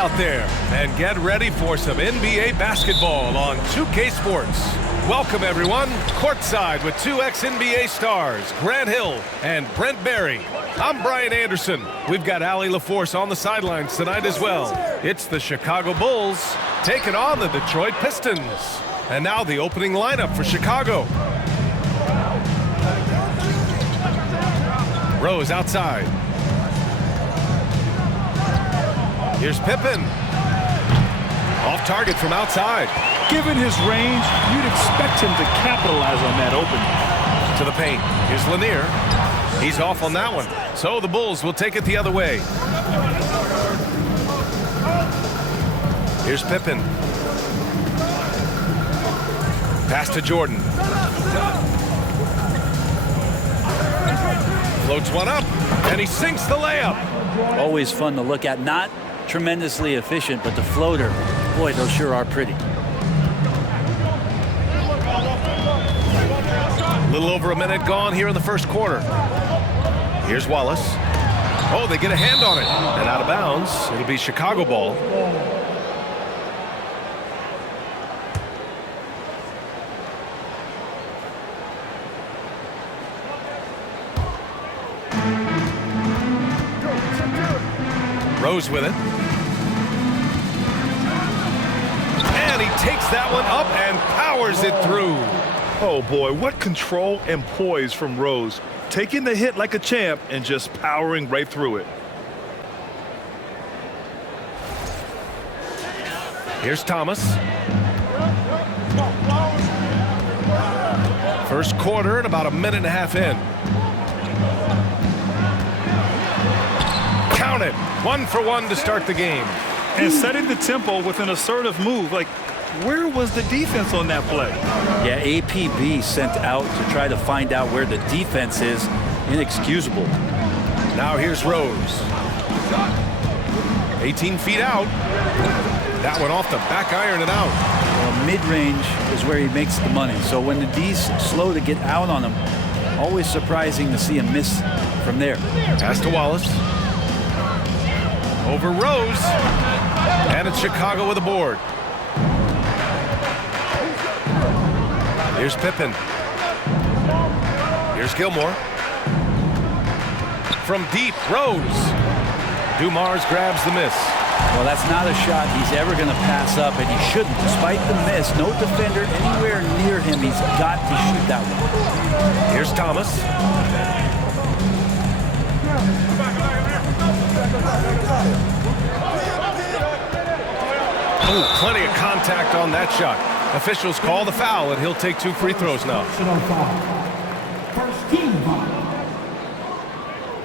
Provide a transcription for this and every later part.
out there and get ready for some NBA basketball on 2K Sports. Welcome, everyone, courtside with two ex-NBA stars, Grant Hill and Brent Barry. I'm Brian Anderson. We've got Allie LaForce on the sidelines tonight as well. It's the Chicago Bulls taking on the Detroit Pistons. And now the opening lineup for Chicago. Rose outside. Here's Pippen. Off target from outside. Given his range, you'd expect him to capitalize on that opening. To the paint. Here's Lanier. He's off on that one. So the Bulls will take it the other way. Here's Pippen. Pass to Jordan. Floats one up, and he sinks the layup. Always fun to look at. Not tremendously efficient, but the floater, boy, those sure are pretty. A little over a minute gone here in the first quarter. Here's Wallace. Oh, they get a hand on it. And out of bounds. It'll be Chicago ball. Rose with it. And he takes that one up and powers it through. Oh boy, what control and poise from Rose. Taking the hit like a champ and just powering right through it. Here's Thomas. First quarter and about a minute and a half in. Count it. 1 for 1 to start the game. And setting the tempo with an assertive move. Like, where was the defense on that play? Yeah, APB sent out to try to find out where the defense is. Inexcusable. Now here's Rose. 18 feet out. That one off the back iron and out. Well, mid-range is where he makes the money. So when the D's slow to get out on him, always surprising to see him miss from there. Pass to Wallace. Over Rose. And it's Chicago with a board. Here's Pippen. Here's Gilmore. From deep, Rose. Dumars grabs the miss. Well, that's not a shot he's ever going to pass up, and he shouldn't. Despite the miss, no defender anywhere near him. He's got to shoot that one. Here's Thomas. Ooh, plenty of contact on that shot. Officials call the foul, and he'll take 2 free throws now. First team foul.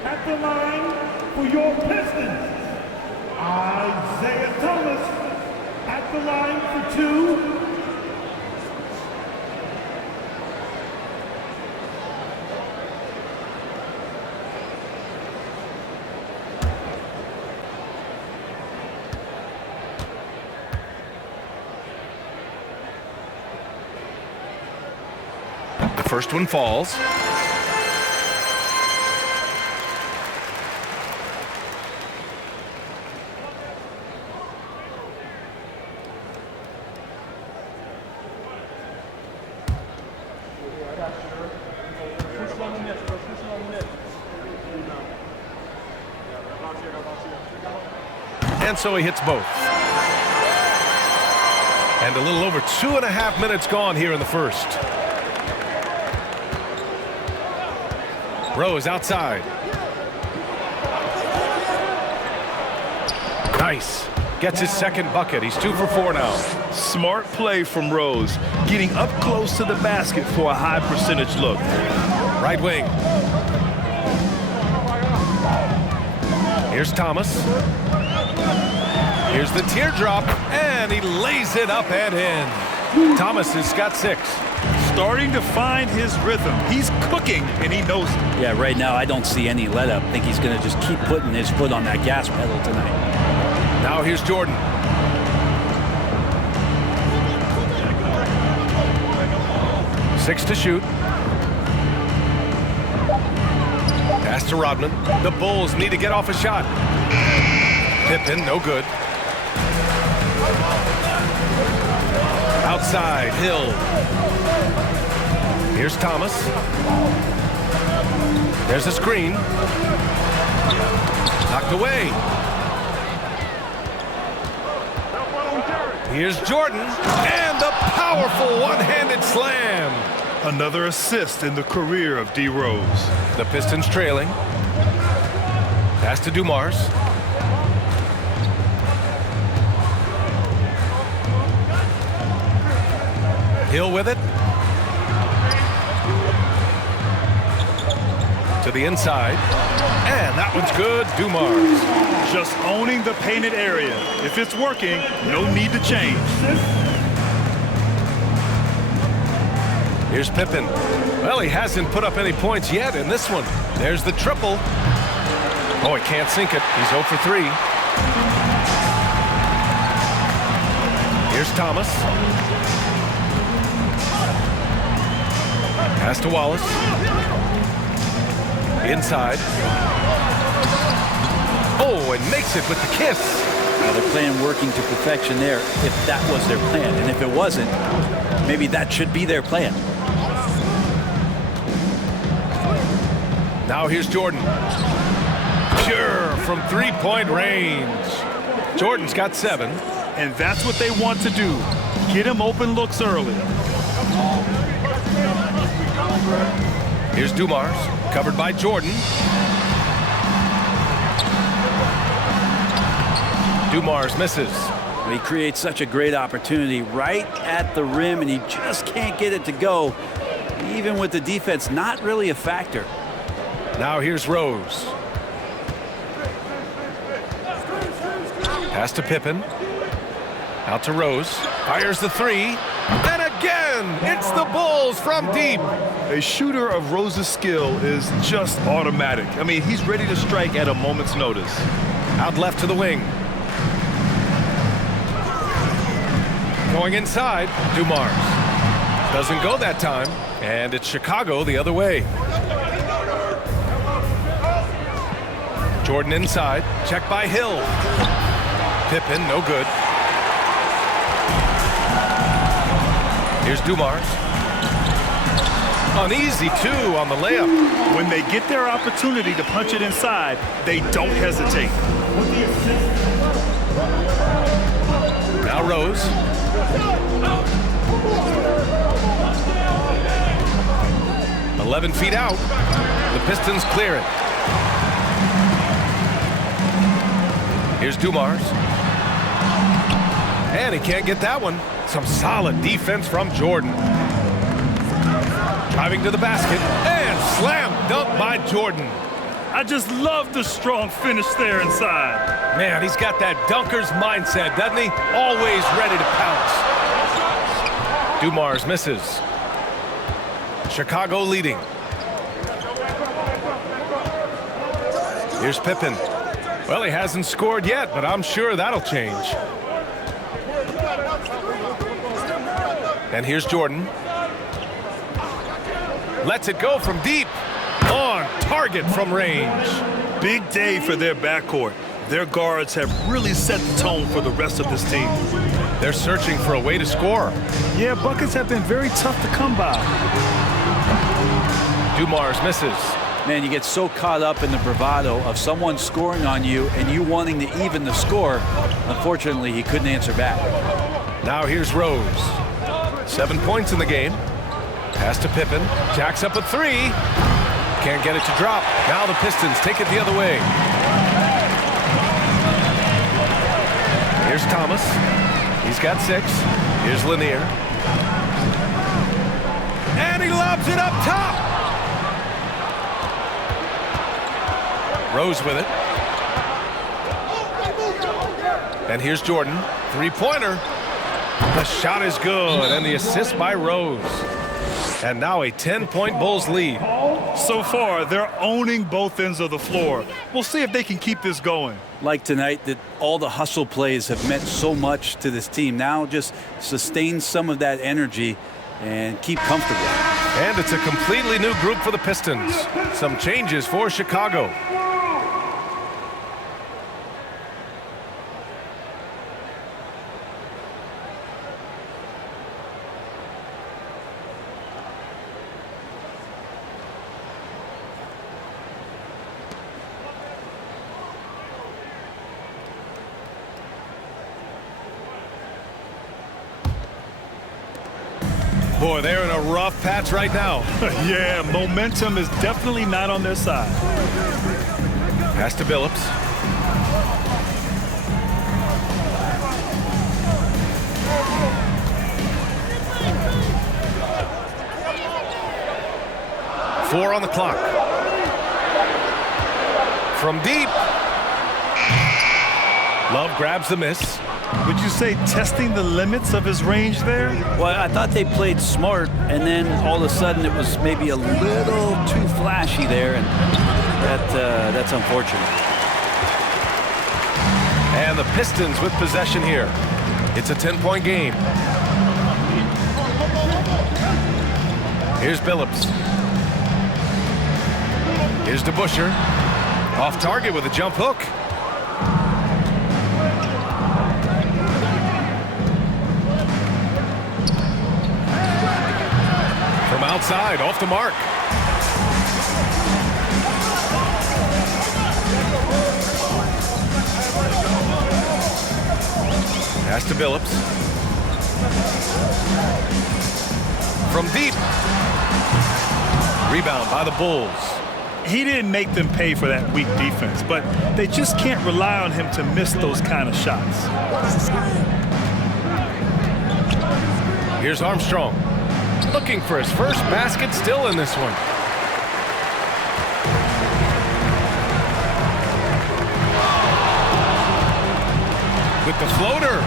At the line for your Pistons, Isaiah Thomas. At the line for 2. The first one falls. And so he hits both. And a little over 2.5 minutes gone here in the first. Rose outside. Nice. Gets his second bucket. He's 2 for 4 now. Smart play from Rose. Getting up close to the basket for a high percentage look. Right wing. Here's Thomas. Here's the teardrop. And he lays it up and in. Thomas has got 6. Starting to find his rhythm. He's cooking, and he knows it. Yeah, right now I don't see any let-up. I think he's going to just keep putting his foot on that gas pedal tonight. Now here's Jordan. Six to shoot. Pass to Rodman. The Bulls need to get off a shot. Pippen, no good. Outside, Hill. Here's Thomas. There's a screen. Knocked away. Here's Jordan. And a powerful one-handed slam. Another assist in the career of D. Rose. The Pistons trailing. Pass to Dumars. Hill with it. To the inside. And that one's good. Dumars. Just owning the painted area. If it's working, no need to change. Here's Pippen. Well, he hasn't put up any points yet in this one. There's the triple. Oh, he can't sink it. He's 0 for 3. Here's Thomas. Pass to Wallace. Inside. Oh, and makes it with the kiss. Now they're playing working to perfection there, if that was their plan. And if it wasn't, maybe that should be their plan. Now here's Jordan. Pure from three-point range. Jordan's got 7. And that's what they want to do. Get him open looks early. Here's Dumars, covered by Jordan. Dumars misses. He creates such a great opportunity right at the rim, and he just can't get it to go. Even with the defense not really a factor. Now here's Rose. Pass to Pippen. Out to Rose. Fires the 3. And again, it's the Bulls from deep. A shooter of Rose's skill is just automatic. I mean, he's ready to strike at a moment's notice. Out left to the wing. Going inside, Dumars. Doesn't go that time. And it's Chicago the other way. Jordan inside. Check by Hill. Pippen, no good. Here's Dumars. An easy 2 on the layup. When they get their opportunity to punch it inside, they don't hesitate. Now Rose. "11 feet out. The Pistons clear it. Here's Dumars. And he can't get that one. Some solid defense from Jordan. Driving to the basket. And slam dunk by Jordan. I just love the strong finish there inside. Man, he's got that dunker's mindset, doesn't he? Always ready to pounce. Dumars misses. Chicago leading. Here's Pippen. Well, he hasn't scored yet, but I'm sure that'll change. And here's Jordan. Lets it go from deep. On target from range. Big day for their backcourt. Their guards have really set the tone for the rest of this team. They're searching for a way to score. Yeah, buckets have been very tough to come by. Dumars misses. Man, you get so caught up in the bravado of someone scoring on you and you wanting to even the score. Unfortunately, he couldn't answer back. Now here's Rose. 7 points in the game. Pass to Pippen. Jacks up a 3. Can't get it to drop. Now the Pistons take it the other way. Here's Thomas. He's got 6. Here's Lanier. And he lobs it up top. Rose with it. And here's Jordan. 3-pointer. The shot is good. And the assist by Rose. And now a 10-point Bulls lead. So far, they're owning both ends of the floor. We'll see if they can keep this going. Like tonight, that all the hustle plays have meant so much to this team. Now just sustain some of that energy and keep comfortable. And it's a completely new group for the Pistons. Some changes for Chicago. Boy, they're in a rough patch right now. Yeah, momentum is definitely not on their side. Pass to Billups. Four on the clock. From deep. Love grabs the miss. Would you say testing the limits of his range there? Well, I thought they played smart, and then all of a sudden it was maybe a little too flashy there, and that's unfortunate. And the Pistons with possession here. It's a 10-point game. Here's Billups. Here's DeBusschere. Off target with a jump hook. From outside, off the mark. Pass to Billups. From deep. Rebound by the Bulls. He didn't make them pay for that weak defense, but they just can't rely on him to miss those kind of shots. Here's Armstrong. Looking for his first basket, still in this one. With the floater.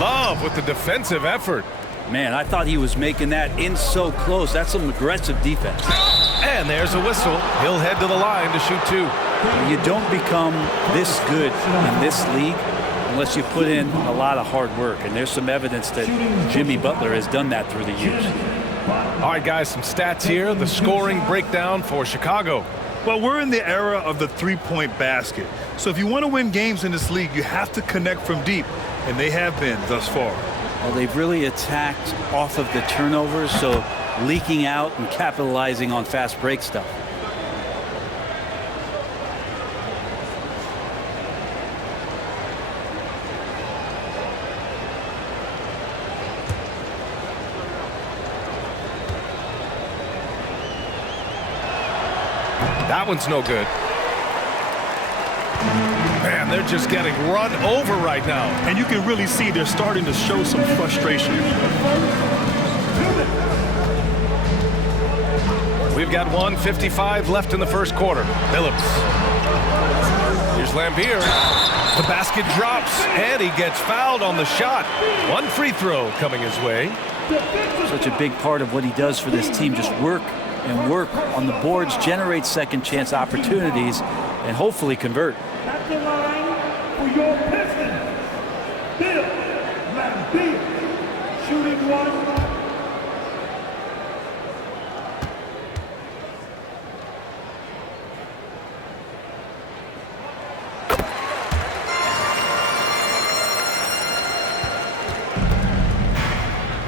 Love with the defensive effort. Man, I thought he was making that in so close. That's some aggressive defense. And there's a whistle. He'll head to the line to shoot two. You don't become this good in this league unless you put in a lot of hard work. And there's some evidence that Jimmy Butler has done that through the years. All right, guys, some stats here. The scoring breakdown for Chicago. Well, we're in the era of the three-point basket. So if you want to win games in this league, you have to connect from deep. And they have been thus far. Well, they've really attacked off of the turnovers, so leaking out and capitalizing on fast break stuff. That one's no good. Man, they're just getting run over right now. And you can really see they're starting to show some frustration. We've got 1:55 left in the first quarter. Billups. Here's Lambier. The basket drops, and he gets fouled on the shot. One free throw coming his way. Such a big part of what he does for this team, just work and work on the boards, generate second chance opportunities, and hopefully convert. At the line for your Pistons, Bill Lambier, shooting one.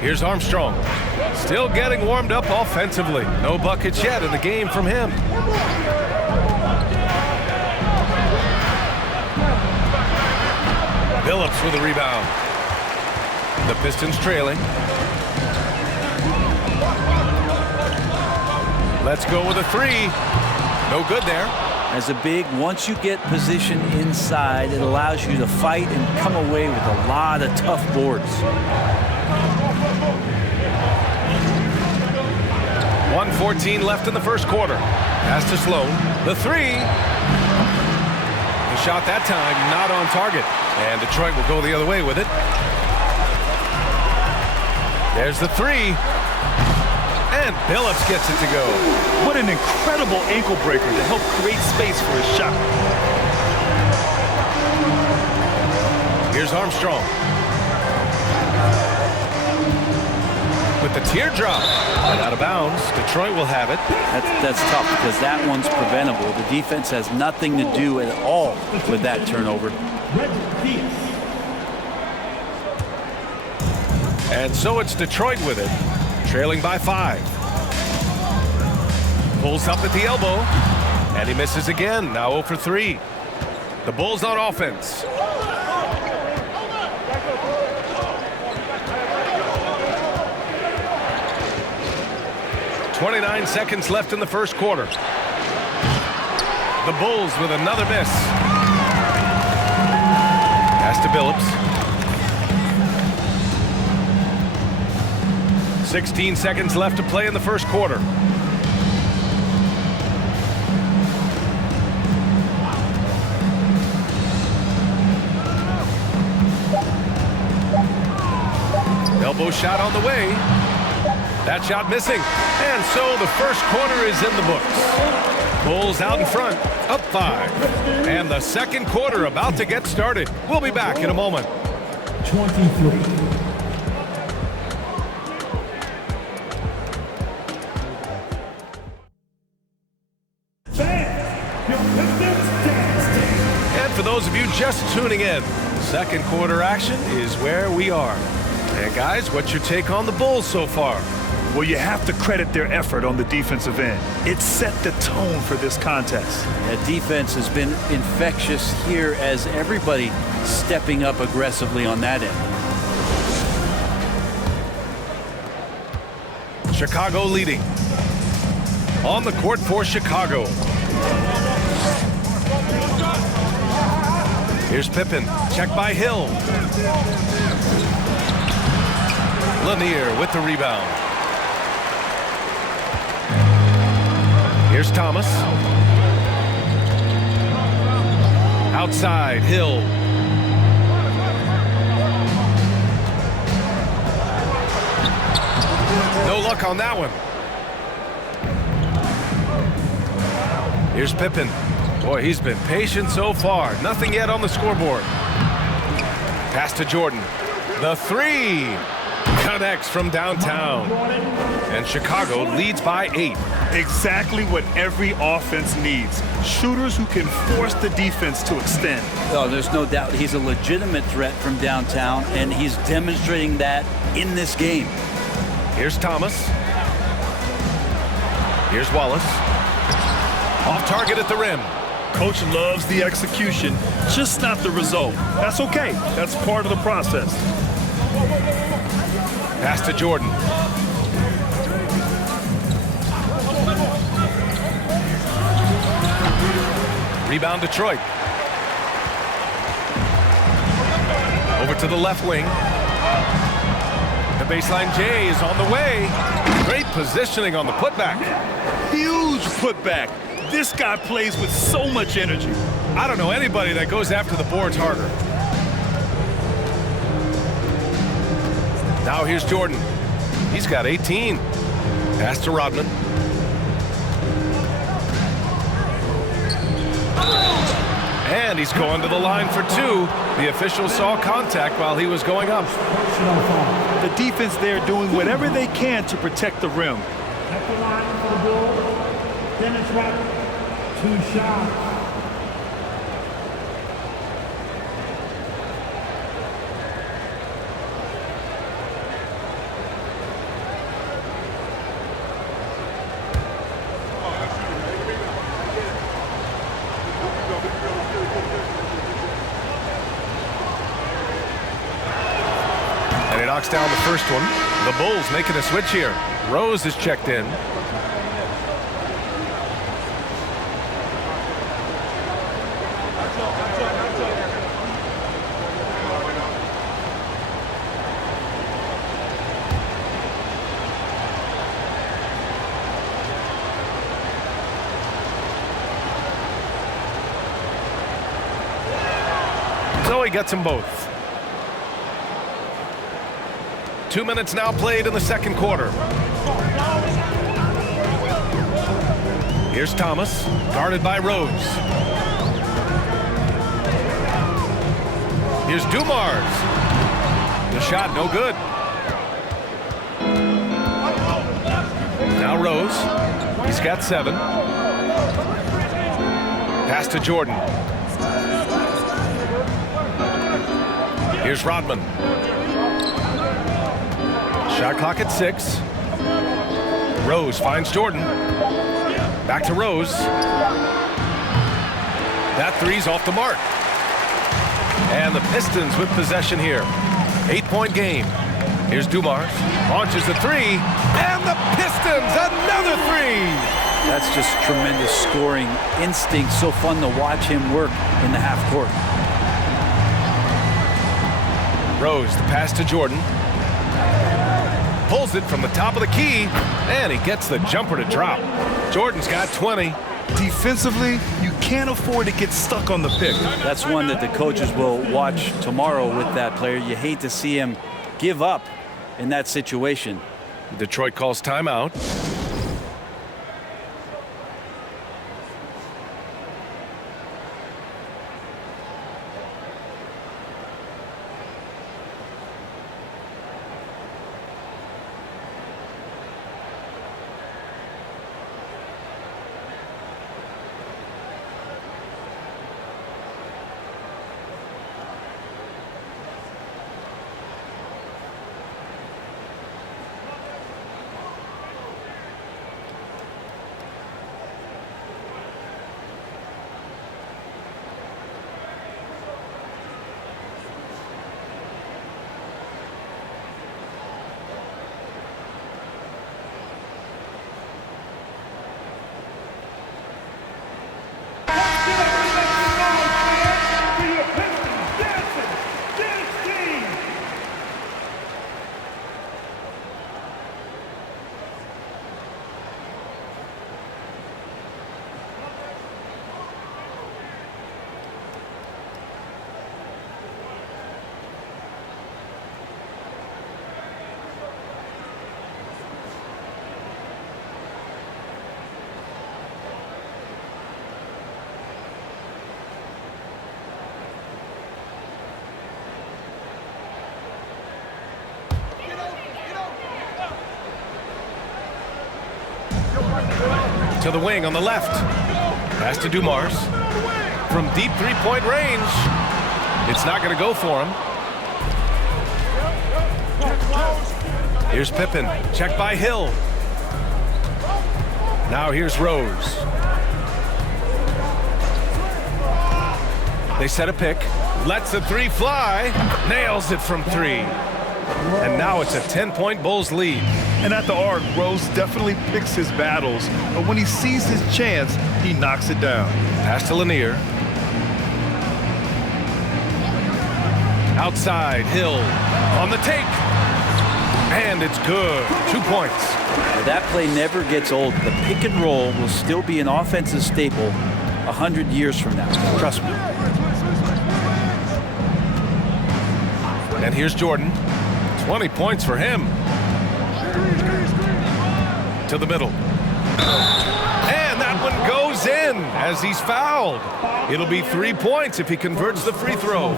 Here's Armstrong. Still getting warmed up offensively. No buckets yet in the game from him. Billups with a rebound. The Pistons trailing. Let's go with a three. No good there. As a big, once you get position inside, it allows you to fight and come away with a lot of tough boards. 1:14 left in the first quarter. Pass to Sloan. The three. The shot that time not on target. And Detroit will go the other way with it. There's the three. And Billups gets it to go. What an incredible ankle breaker to help create space for his shot. Here's Armstrong. With the teardrop. And out of bounds. Detroit will have it. That's tough because that one's preventable. The defense has nothing to do at all with that turnover. And so it's Detroit with it. Trailing by 5. Pulls up at the elbow. And he misses again. Now 0 for 3. The Bulls on offense. 29 seconds left in the first quarter. The Bulls with another miss. Pass to Billups. 16 seconds left to play in the first quarter. Elbow shot on the way. That shot missing. And so the first quarter is in the books. Bulls out in front, up 5. And the second quarter about to get started. We'll be back in a moment. 23. And for those of you just tuning in, second quarter action is where we are. And guys, what's your take on the Bulls so far? Well, you have to credit their effort on the defensive end. It set the tone for this contest. That defense has been infectious here as everybody stepping up aggressively on that end. Chicago leading. On the court for Chicago. Here's Pippen. Check by Hill. Lanier with the rebound. Here's Thomas. Outside, Hill. No luck on that one. Here's Pippen. Boy, he's been patient so far. Nothing yet on the scoreboard. Pass to Jordan. The three connects from downtown. And Chicago leads by 8. Exactly what every offense needs. Shooters who can force the defense to extend. Oh, there's no doubt he's a legitimate threat from downtown, and he's demonstrating that in this game. Here's Thomas. Here's Wallace. Off target at the rim. Coach loves the execution, just not the result. That's okay. That's part of the process. Pass to Jordan. Rebound Detroit. Over to the left wing. The baseline J is on the way. Great positioning on the putback. Huge putback. This guy plays with so much energy. I don't know anybody that goes after the boards harder. Now here's Jordan. He's got 18. Pass to Rodman. And he's going to the line for 2. The official saw contact while he was going up. The defense there doing whatever they can to protect the rim. At the line for the Bulls, Dennis Rodman, 2 shots. And he knocks down the first one. The Bulls making a switch here. Rose is checked in. So he gets them both. 2 minutes now played in the second quarter. Here's Thomas, guarded by Rose. Here's Dumars. The shot, no good. Now Rose. He's got 7. Pass to Jordan. Here's Rodman. Shot clock at 6. Rose finds Jordan. Back to Rose. That three's off the mark. And the Pistons with possession here. 8-point game. Here's Dumars, launches a three, and the Pistons, another three! That's just tremendous scoring instinct. So fun to watch him work in the half court. Rose, the pass to Jordan. Pulls it from the top of the key, and he gets the jumper to drop. Jordan's got 20. Defensively, you can't afford to get stuck on the pick. That's one that the coaches will watch tomorrow with that player. You hate to see him give up in that situation. Detroit calls timeout. To the wing on the left. Pass to Dumars. From deep three-point range. It's not going to go for him. Here's Pippen. Check by Hill. Now here's Rose. They set a pick. Lets the three fly. Nails it from three. And now it's a 10-point Bulls lead. And at the arc, Rose definitely picks his battles, but when he sees his chance, he knocks it down. Pass to Lanier. Outside, Hill on the take. And it's good. 2 points. That play never gets old. The pick and roll will still be an offensive staple 100 years from now. Trust me. And here's Jordan. 20 points for him. To the middle. And that one goes in as he's fouled. It'll be 3 points if he converts the free throw.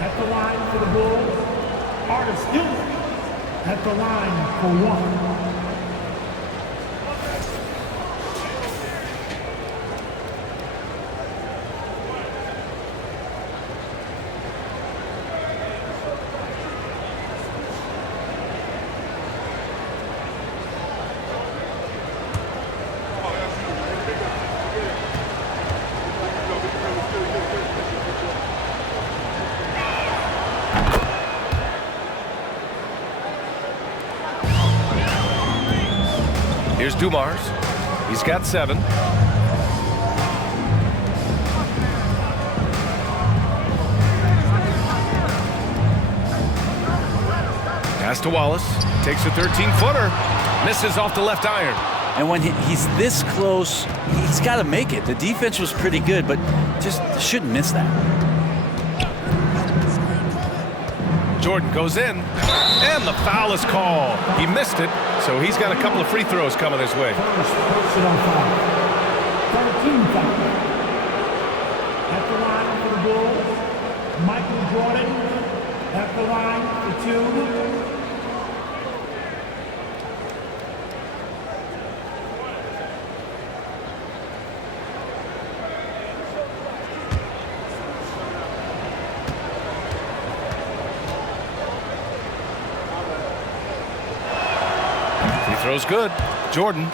At the line for the Bulls, Artis Gilbert. At the line for one. Here's Dumars. He's got 7. Pass to Wallace. Takes a 13-footer. Misses off the left iron. And when he's this close, he's got to make it. The defense was pretty good, but just shouldn't miss that. Jordan goes in, and the foul is called. He missed it, so he's got a couple of free throws coming his way. First personal foul. 13 foul. At the line for the Bulls, Michael Jordan. At the line for 2. Throw's good. Jordan.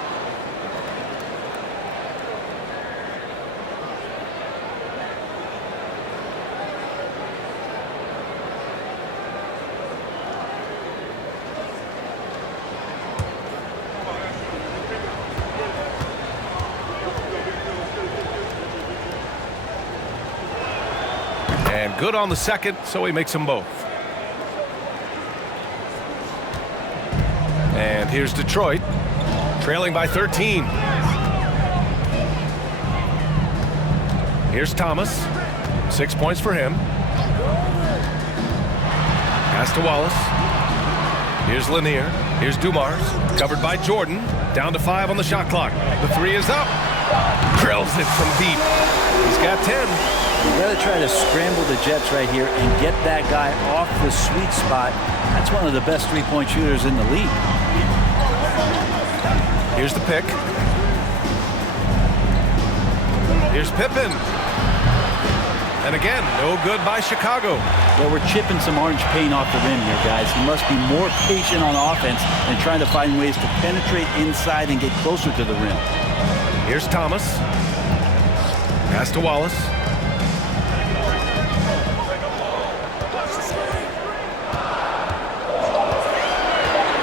And good on the second, so he makes them both. And here's Detroit, trailing by 13. Here's Thomas. 6 points for him. Pass to Wallace. Here's Lanier. Here's Dumars. Covered by Jordan. Down to 5 on the shot clock. The three is up. Drills it from deep. He's got 10. You got to try to scramble the Jets right here and get that guy off the sweet spot. That's one of the best three-point shooters in the league. Here's the pick. Here's Pippen. And again, no good by Chicago. Well, we're chipping some orange paint off the rim here, guys. He must be more patient on offense and trying to find ways to penetrate inside and get closer to the rim. Here's Thomas. Pass to Wallace.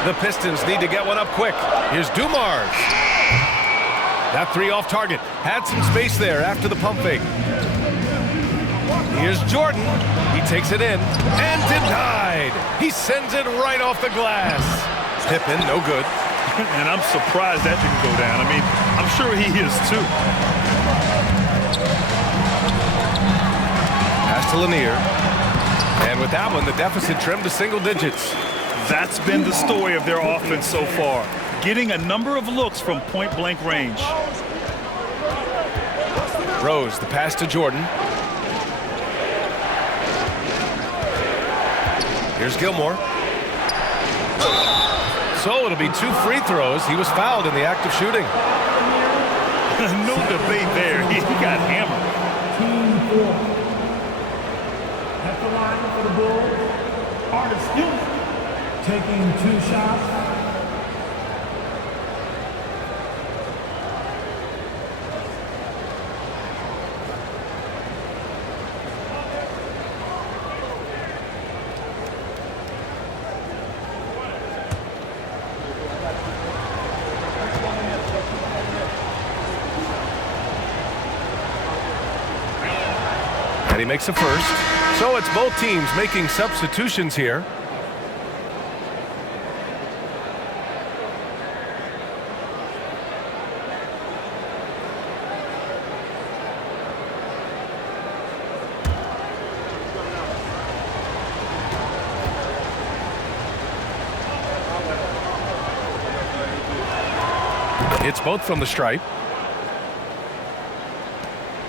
The Pistons need to get one up quick. Here's Dumars. That three off target. Had some space there after the pump fake. Here's Jordan. He takes it in and denied. He sends it right off the glass. Pippen, no good. And I'm surprised that didn't go down. I mean, I'm sure he is too. Pass to Lanier. And with that one, the deficit trimmed to single digits. That's been the story of their offense so far. Getting a number of looks from point-blank range. Rose, the pass to Jordan. Here's Gilmore. So it'll be 2 free throws. He was fouled in the act of shooting. No debate there. He got hammered. Team 4. At the line for the Bulls, Artis Hill taking 2 shots. And he makes a first. So it's both teams making substitutions here. It's both from the stripe.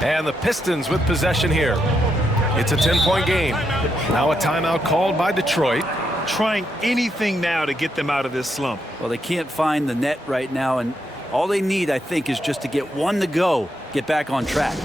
And the Pistons with possession here. It's a 10-point game. Now a timeout called by Detroit. Trying anything now to get them out of this slump. Well, they can't find the net right now, and all they need, I think, is just to get one to go, get back on track.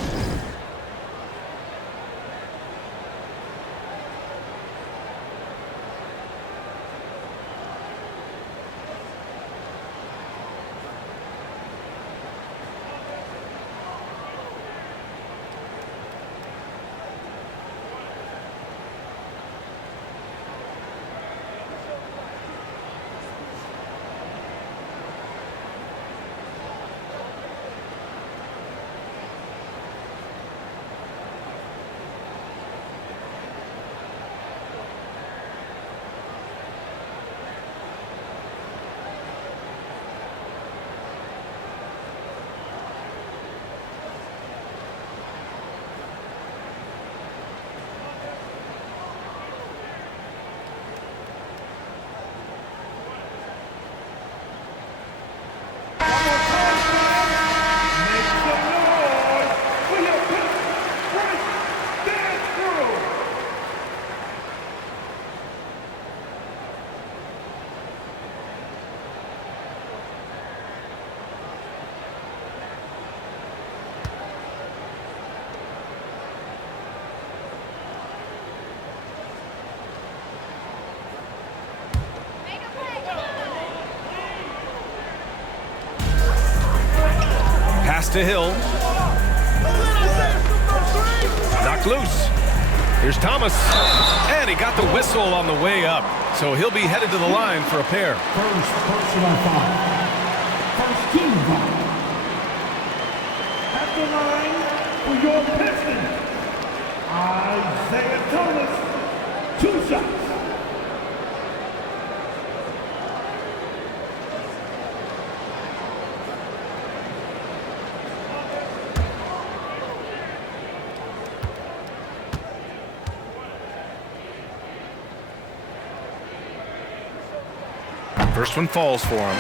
Pass to Hill. Knocked loose. Here's Thomas. And he got the whistle on the way up. So he'll be headed to the line for a pair. First personal foul. First team foul. At the line for your Pistons, Isaiah Thomas, 2 shots. First one falls for him.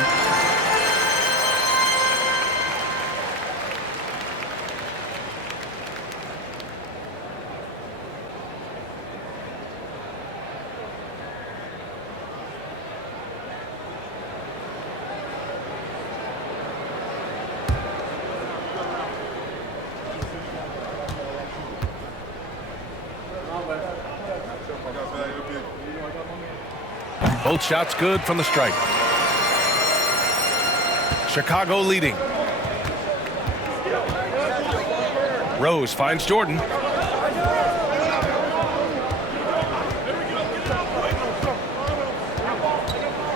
Both shots good from the stripe. Chicago leading. Rose finds Jordan.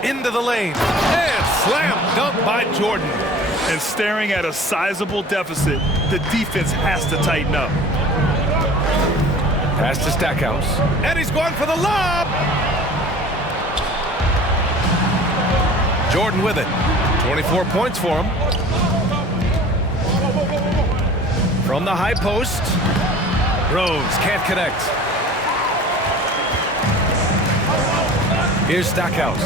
Into the lane. And slam dunk by Jordan. And staring at a sizable deficit, the defense has to tighten up. Pass to Stackhouse. And he's going for the lob. Jordan with it. 24 points for him. From the high post. Rose can't connect. Here's Stackhouse.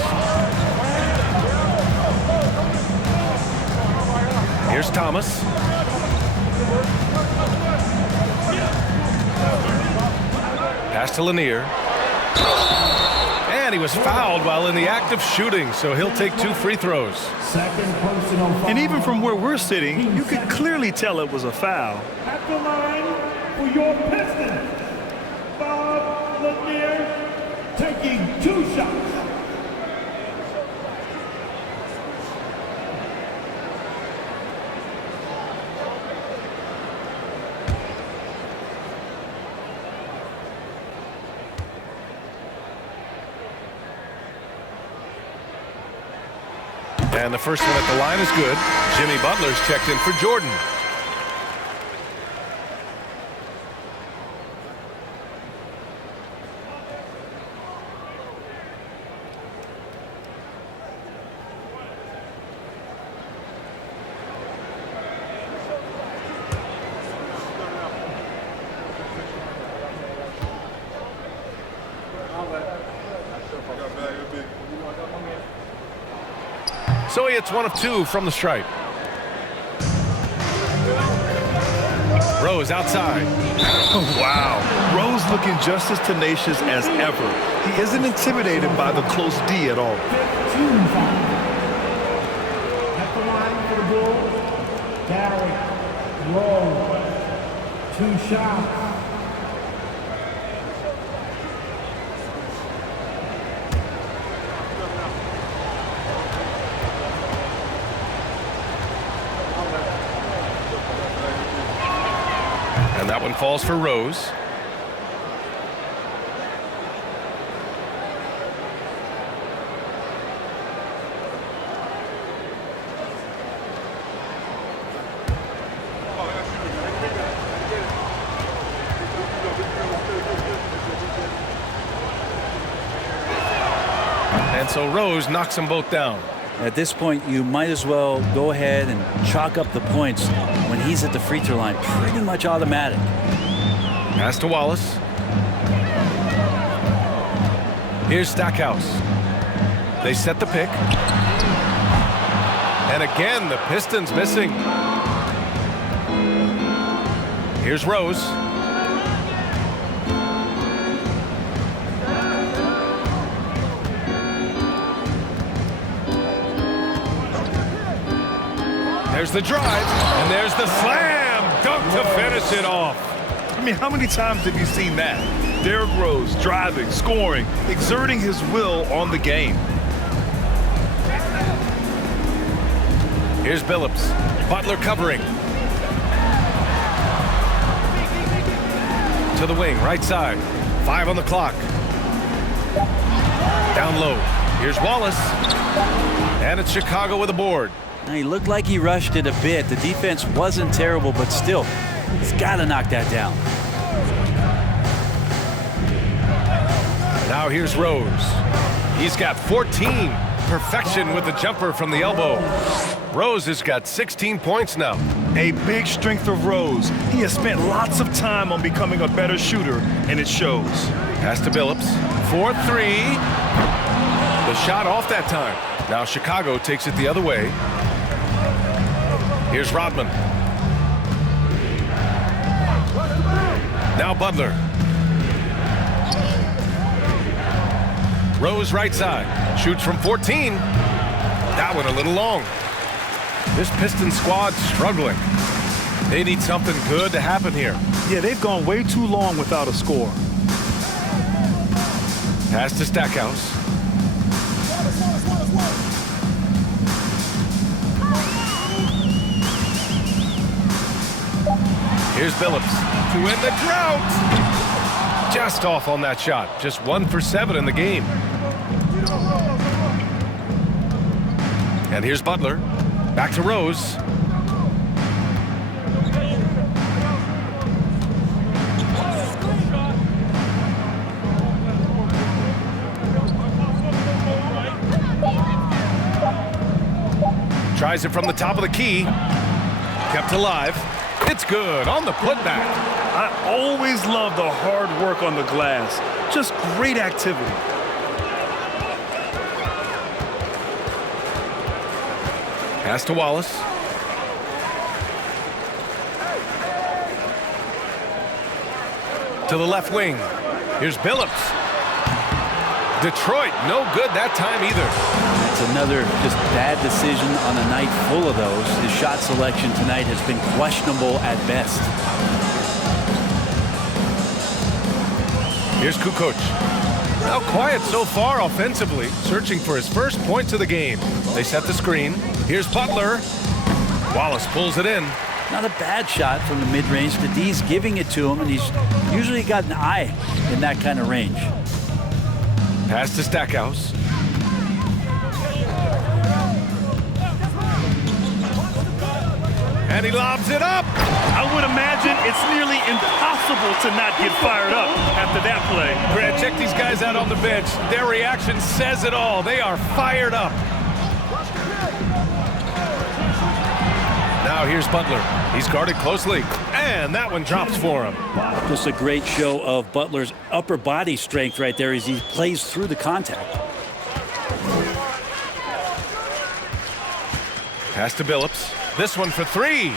Here's Thomas. Pass to Lanier. And he was fouled while in the act of shooting, so he'll take 2 free throws. Second personal foul. And even from where we're sitting, you could clearly tell it was a foul. At the line for your Pistons, Bob Lanier taking 2 shots. And the first one at the line is good. Jimmy Butler's checked in for Jordan. So he hits 1 of 2 from the stripe. Rose outside. Wow. Rose looking just as tenacious as ever. He isn't intimidated by the close D at all. 15 foul. At the line for the Bulls, Gary Rose, 2 shots. And that one falls for Rose. And so Rose knocks them both down. At this point, you might as well go ahead and chalk up the points when he's at the free throw line. Pretty much automatic. Pass to Wallace. Here's Stackhouse. They set the pick. And again, the Pistons missing. Here's Rose. There's the drive, and there's the slam dunk to finish it off. I mean, how many times have you seen that? Derrick Rose driving, scoring, exerting his will on the game. Here's Billups. Butler covering. To the wing, right side. 5 on the clock. Down low. Here's Wallace. And it's Chicago with a board. Now, he looked like he rushed it a bit. The defense wasn't terrible, but still, he's got to knock that down. Now here's Rose. He's got 14. Perfection with the jumper from the elbow. Rose has got 16 points now. A big strength of Rose. He has spent lots of time on becoming a better shooter, and it shows. Pass to Billups. 4-3. The shot off that time. Now Chicago takes it the other way. Here's Rodman. Now Butler. Rose right side. Shoots from 14. That one a little long. This Pistons squad struggling. They need something good to happen here. Yeah, they've gone way too long without a score. Pass to Stackhouse. Here's Billups to end the drought. Just off on that shot. Just 1 for 7 in the game. And here's Butler. Back to Rose. Tries it from the top of the key. Kept alive. It's good on the putback. I always love the hard work on the glass. Just great activity. Pass to Wallace. To the left wing. Here's Billups. Detroit, no good that time either. It's another just bad decision on a night full of those. His shot selection tonight has been questionable at best. Here's Kukoc. Now quiet so far offensively, searching for his first points of the game. They set the screen. Here's Butler. Wallace pulls it in. Not a bad shot from the mid-range. The D's giving it to him, and he's usually got an eye in that kind of range. Pass to Stackhouse. And he lobs it up. I would imagine it's nearly impossible to not get fired up after that play. Grant, check these guys out on the bench. Their reaction says it all. They are fired up. Now here's Butler. He's guarded closely, and that one drops for him. Just a great show of Butler's upper body strength right there as he plays through the contact. Pass to Billups. This one for 3.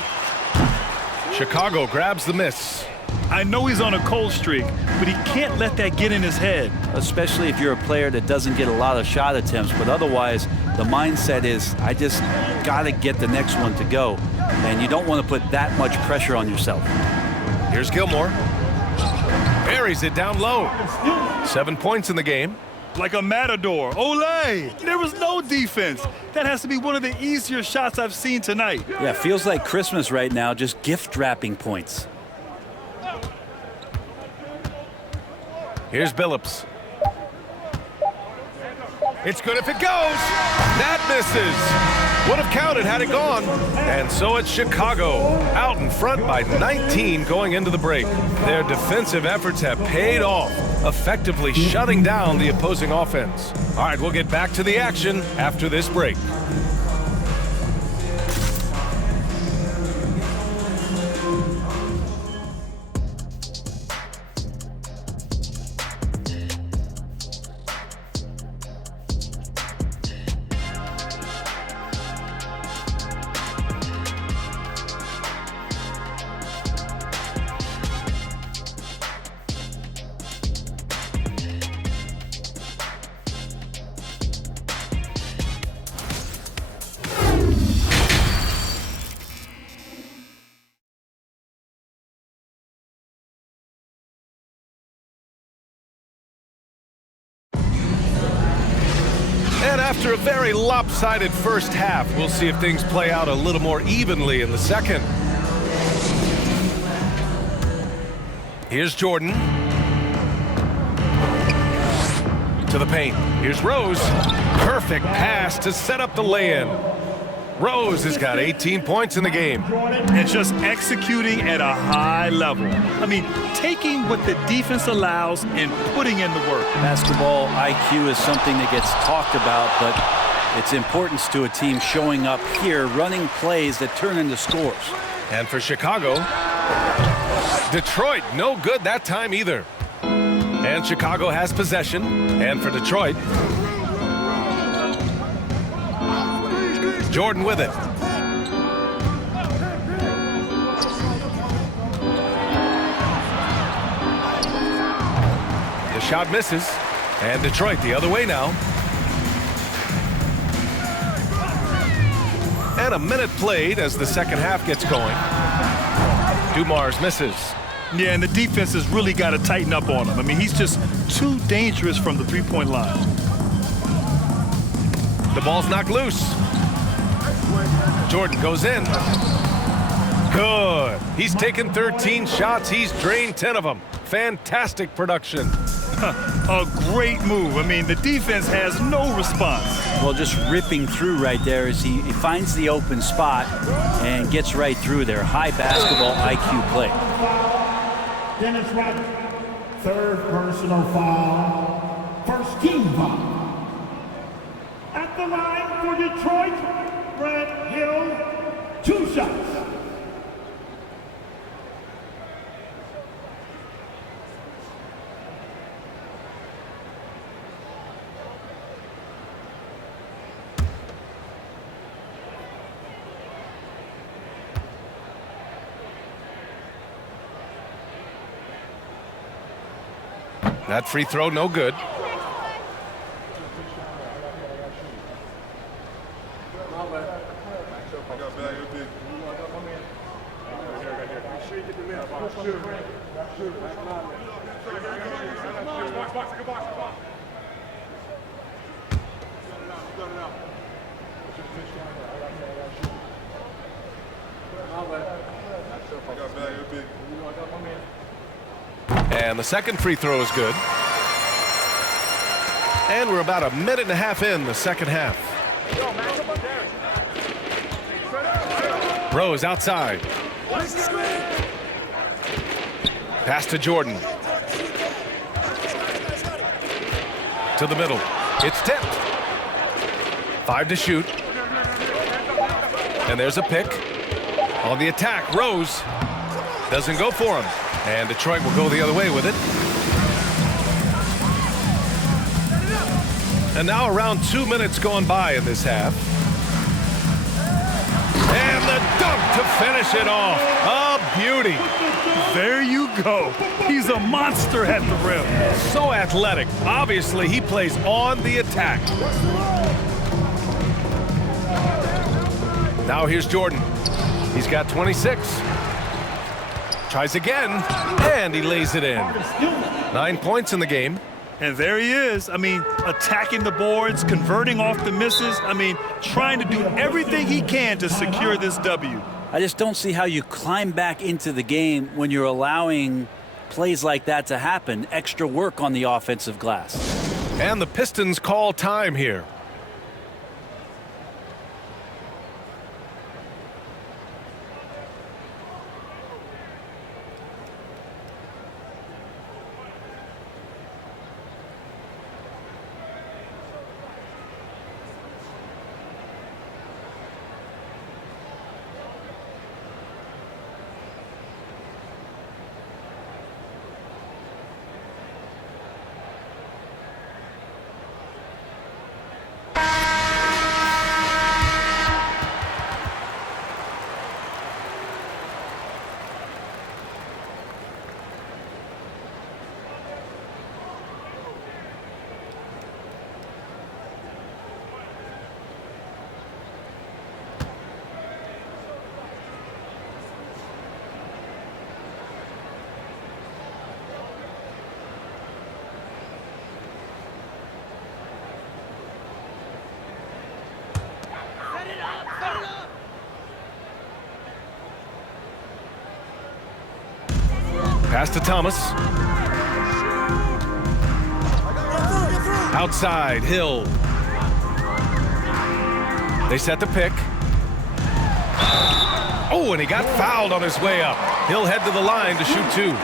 Chicago grabs the miss. I know he's on a cold streak, but he can't let that get in his head. Especially if you're a player that doesn't get a lot of shot attempts, but otherwise the mindset is, I just got to get the next one to go. And you don't want to put that much pressure on yourself. Here's Gilmore. Buries it down low. 7 points in the game. Like a matador. Olay! There was no defense. That has to be one of the easier shots I've seen tonight. Yeah, feels like Christmas right now, just gift wrapping points. Here's Billups. It's good if it goes. That misses. Would have counted had it gone. And so it's Chicago out in front by 19 going into the break. Their defensive efforts have paid off, effectively shutting down the opposing offense. All right, we'll get back to the action after this break. And after a very lopsided first half, we'll see if things play out a little more evenly in the second. Here's Jordan. To the paint. Here's Rose. Perfect pass to set up the lay-in. Rose has got 18 points in the game. And just executing at a high level. I mean, taking what the defense allows and putting in the work. Basketball IQ is something that gets talked about, but its importance to a team showing up here, running plays that turn into scores. And for Chicago, Detroit, no good that time either. And Chicago has possession. And for Detroit, Jordan with it. The shot misses. And Detroit the other way now. And a minute played as the second half gets going. Dumars misses. Yeah, and the defense has really got to tighten up on him. I mean, he's just too dangerous from the three-point line. The ball's knocked loose. Jordan goes in. Good. He's taken 13 shots. He's drained 10 of them. Fantastic production. A great move. I mean, the defense has no response. Well, just ripping through right there as he finds the open spot and gets right through there. High basketball IQ play. Dennis Rodman, third personal foul, first team foul. At the line for Detroit, Brett Hill, 2 shots. That free throw, no good. And the second free throw is good. And we're about a minute and a half in the second half. Rose outside. Pass to Jordan. To the middle. It's tipped. 5 to shoot. And there's a pick. On the attack, Rose doesn't go for him. And Detroit will go the other way with it. And now around 2 minutes gone by in this half. And the dunk to finish it off. A beauty. There you go. He's a monster at the rim. So athletic. Obviously, he plays on the attack. Now here's Jordan. He's got 26. Tries again, and he lays it in. 9 points in the game. And there he is. I mean, attacking the boards, converting off the misses. I mean, trying to do everything he can to secure this W. I just don't see how you climb back into the game when you're allowing plays like that to happen. Extra work on the offensive glass. And the Pistons call time here. Pass to Thomas. Outside, Hill. They set the pick. Oh, and he got fouled on his way up. He'll head to the line to shoot 2.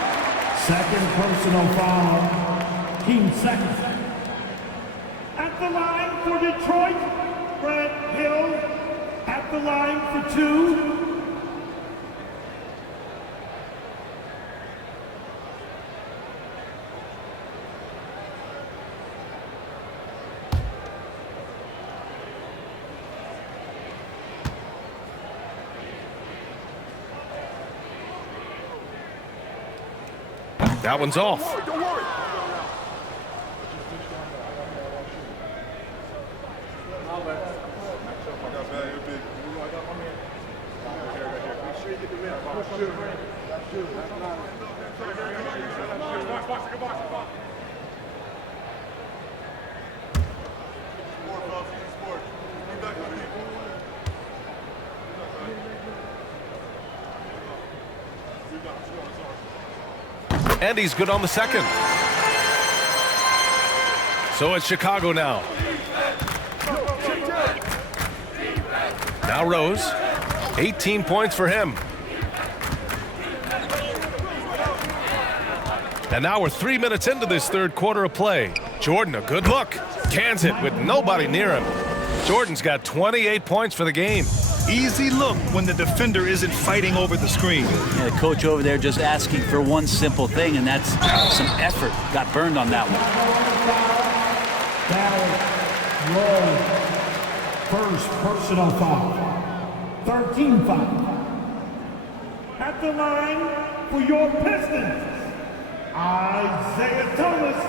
Second personal foul. Team second. At the line for Detroit, Brent Hill. At the line for 2. That one's off. Don't worry. And he's good on the second. So it's Chicago now. Now Rose. 18 points for him. And now we're 3 minutes into this third quarter of play. Jordan, a good look. Cans it with nobody near him. Jordan's got 28 points for the game. Easy look when the defender isn't fighting over the screen. Yeah, the coach over there just asking for one simple thing, and that's some effort. Got burned on that one. First personal foul. 13 foul. At the line for your Pistons, Isaiah Thomas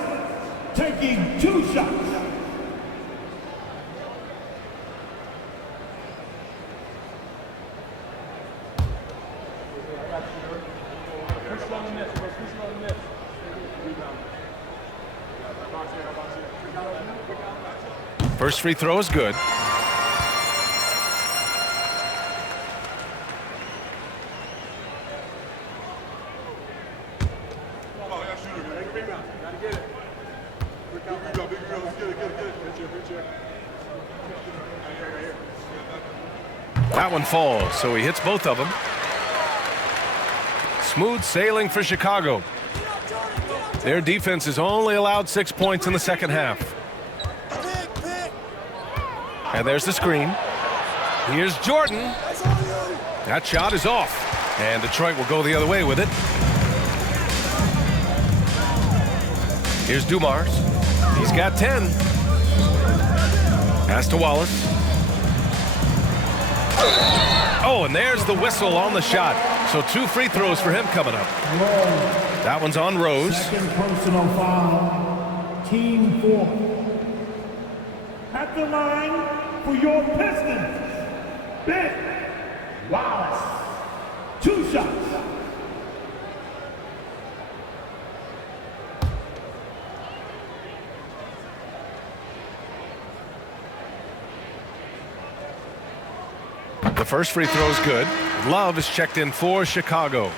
taking 2 shots. First free throw is good. That one falls, so he hits both of them. Smooth sailing for Chicago. Their defense has only allowed 6 points in the second half. And there's the screen. Here's Jordan. That shot is off. And Detroit will go the other way with it. Here's Dumars. He's got 10. Pass to Wallace. Oh, and there's the whistle on the shot. So 2 free throws for him coming up. That one's on Rose. Second personal foul. Team 4. At the line for your Pistons, Ben Wallace. 2 shots. The first free throw is good. Love is checked in for Chicago.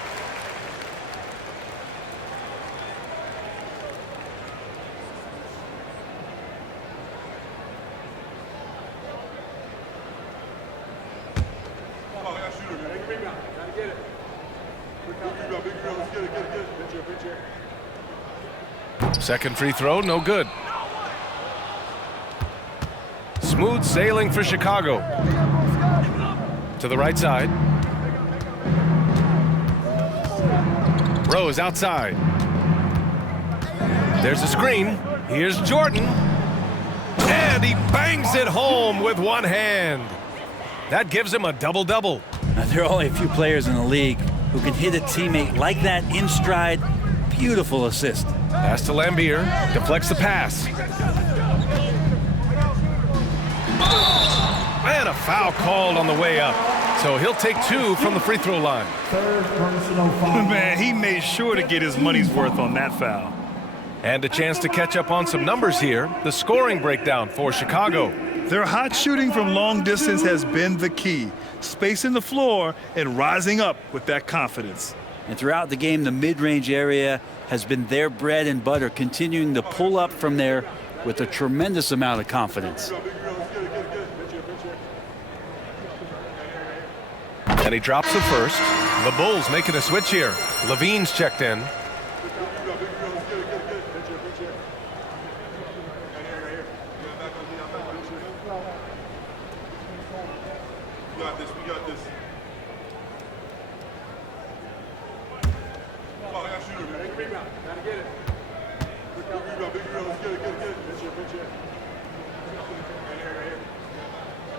Second free throw, no good. Smooth sailing for Chicago. To the right side. Rose outside. There's a screen. Here's Jordan. And he bangs it home with one hand. That gives him a double-double. There are only a few players in the league who can hit a teammate like that in stride. Beautiful assist. Pass to Lambier. Deflects the pass. And a foul called on the way up. So he'll take 2 from the free throw line. Third personal foul. Man, he made sure to get his money's worth on that foul. And a chance to catch up on some numbers here. The scoring breakdown for Chicago. Their hot shooting from long distance has been the key. Spacing the floor and rising up with that confidence. And throughout the game, the mid-range area has been their bread and butter, continuing to pull up from there with a tremendous amount of confidence. And he drops the first. The Bulls making a switch here. Levine's checked in.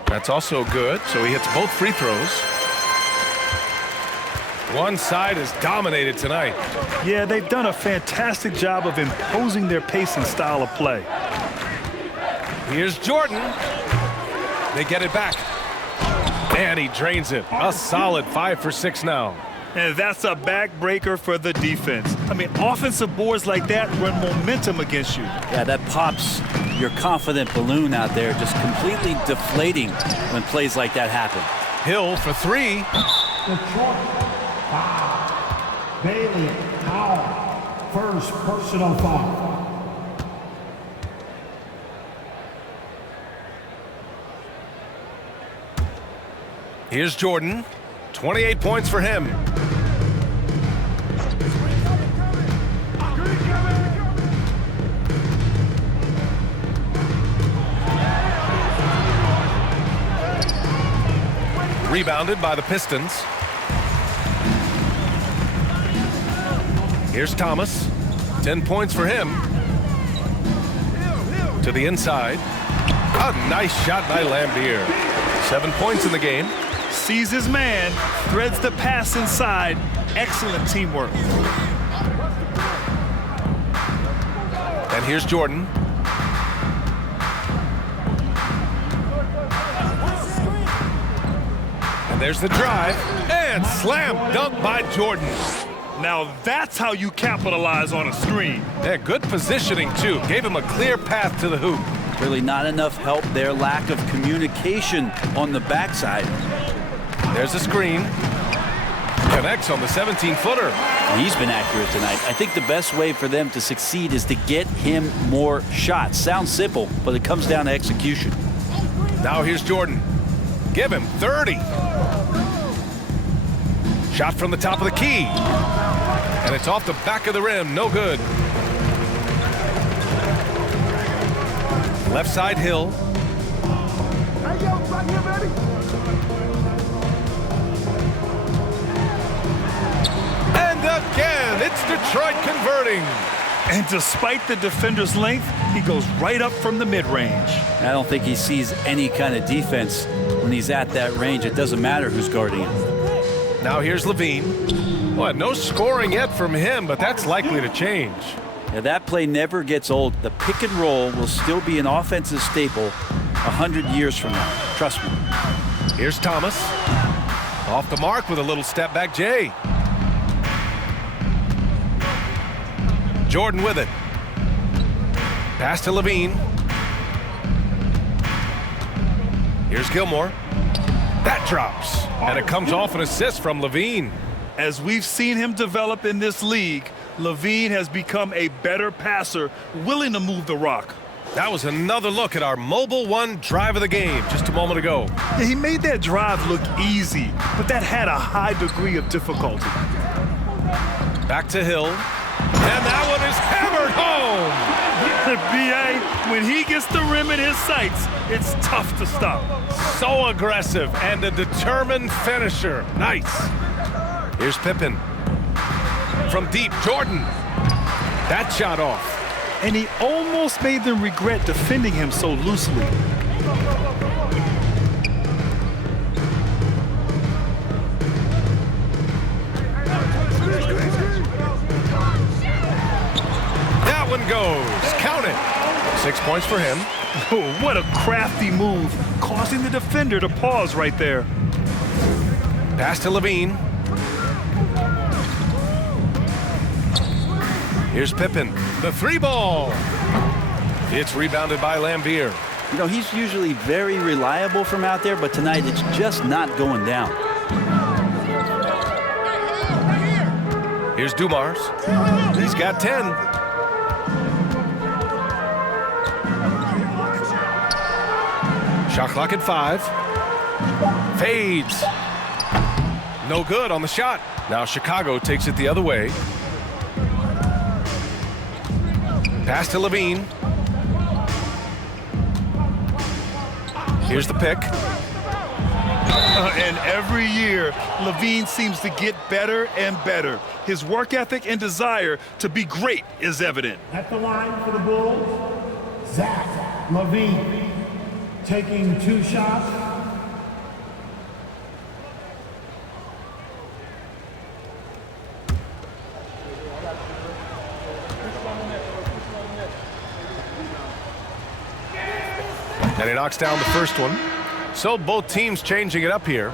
That's also good, so he hits both free throws. One side is dominated tonight. Yeah, they've done a fantastic job of imposing their pace and style of play. Here's Jordan. They get it back. And he drains it. A solid 5 for 6 now. And that's a backbreaker for the defense. I mean, offensive boards like that run momentum against you. Yeah, that pops your confident balloon out there, just completely deflating when plays like that happen. Hill for 3. Detroit, foul. Bailey, foul. First personal foul. Here's Jordan. 28 points for him. Rebounded by the Pistons. Here's Thomas. 10 points for him. To the inside. A nice shot by Lambier. 7 points in the game. Sees his man, threads the pass inside. Excellent teamwork. And here's Jordan. And there's the drive. And slam dunk by Jordan. Now that's how you capitalize on a screen. Yeah, good positioning, too. Gave him a clear path to the hoop. Really not enough help there. Lack of communication on the backside. There's a screen. Connects on the 17-footer. He's been accurate tonight. I think the best way for them to succeed is to get him more shots. Sounds simple, but it comes down to execution. Now here's Jordan. Give him 30. Shot from the top of the key. And it's off the back of the rim. No good. Left side, Hill. And again, it's Detroit converting. And despite the defender's length, he goes right up from the mid-range. I don't think he sees any kind of defense when he's at that range. It doesn't matter who's guarding him. Now here's Levine. Well, no scoring yet from him, but that's likely to change. Yeah, that play never gets old. The pick and roll will still be an offensive staple 100 years from now. Trust me. Here's Thomas. Off the mark with a little step back Jay. Jordan with it. Pass to Levine. Here's Gilmore. That drops. And it comes off an assist from Levine. As we've seen him develop in this league, Levine has become a better passer, willing to move the rock. That was another look at our Mobile One drive of the game just a moment ago. He made that drive look easy, but that had a high degree of difficulty. Back to Hill. And that one is hammered home. B.A., when he gets the rim in his sights, it's tough to stop. So aggressive and a determined finisher. Nice. Here's Pippen. From deep, Jordan. That shot off. And he almost made them regret defending him so loosely. That one goes. Count it. 6 points for him. Oh, what a crafty move, causing the defender to pause right there. Pass to Levine. Here's Pippen. The 3-ball. It's rebounded by Lambier. You know, he's usually very reliable from out there, but tonight it's just not going down. Here's Dumars. He's got 10. Shot clock at 5. Fades. No good on the shot. Now Chicago takes it the other way. Pass to Levine. Here's the pick. And every year, Levine seems to get better and better. His work ethic and desire to be great is evident. At the line for the Bulls, Zach Levine, taking 2 shots. And he knocks down the first one. So both teams changing it up here.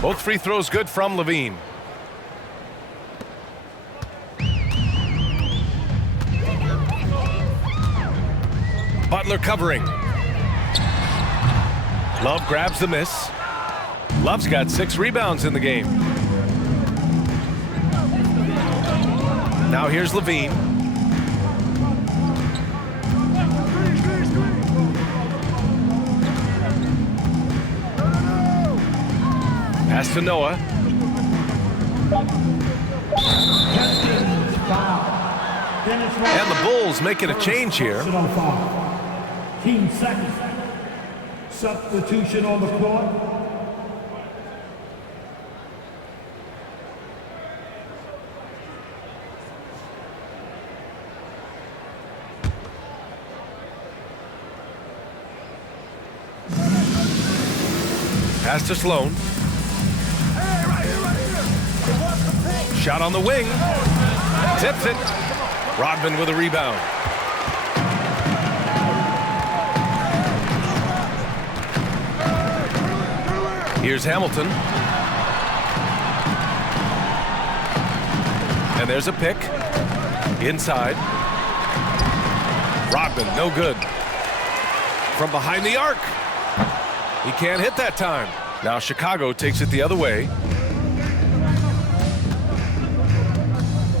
Both free throws good from Levine. Butler covering. Love grabs the miss. Love's got 6 rebounds in the game. Now here's Levine. Pass to Noah. And the Bulls making a change here. Team second. Substitution on the court. Pass to Sloan. Shot on the wing. Tips it. Rodman with a rebound. Here's Hamilton. And there's a pick. Inside. Rodman, no good. From behind the arc. He can't hit that time. Now Chicago takes it the other way.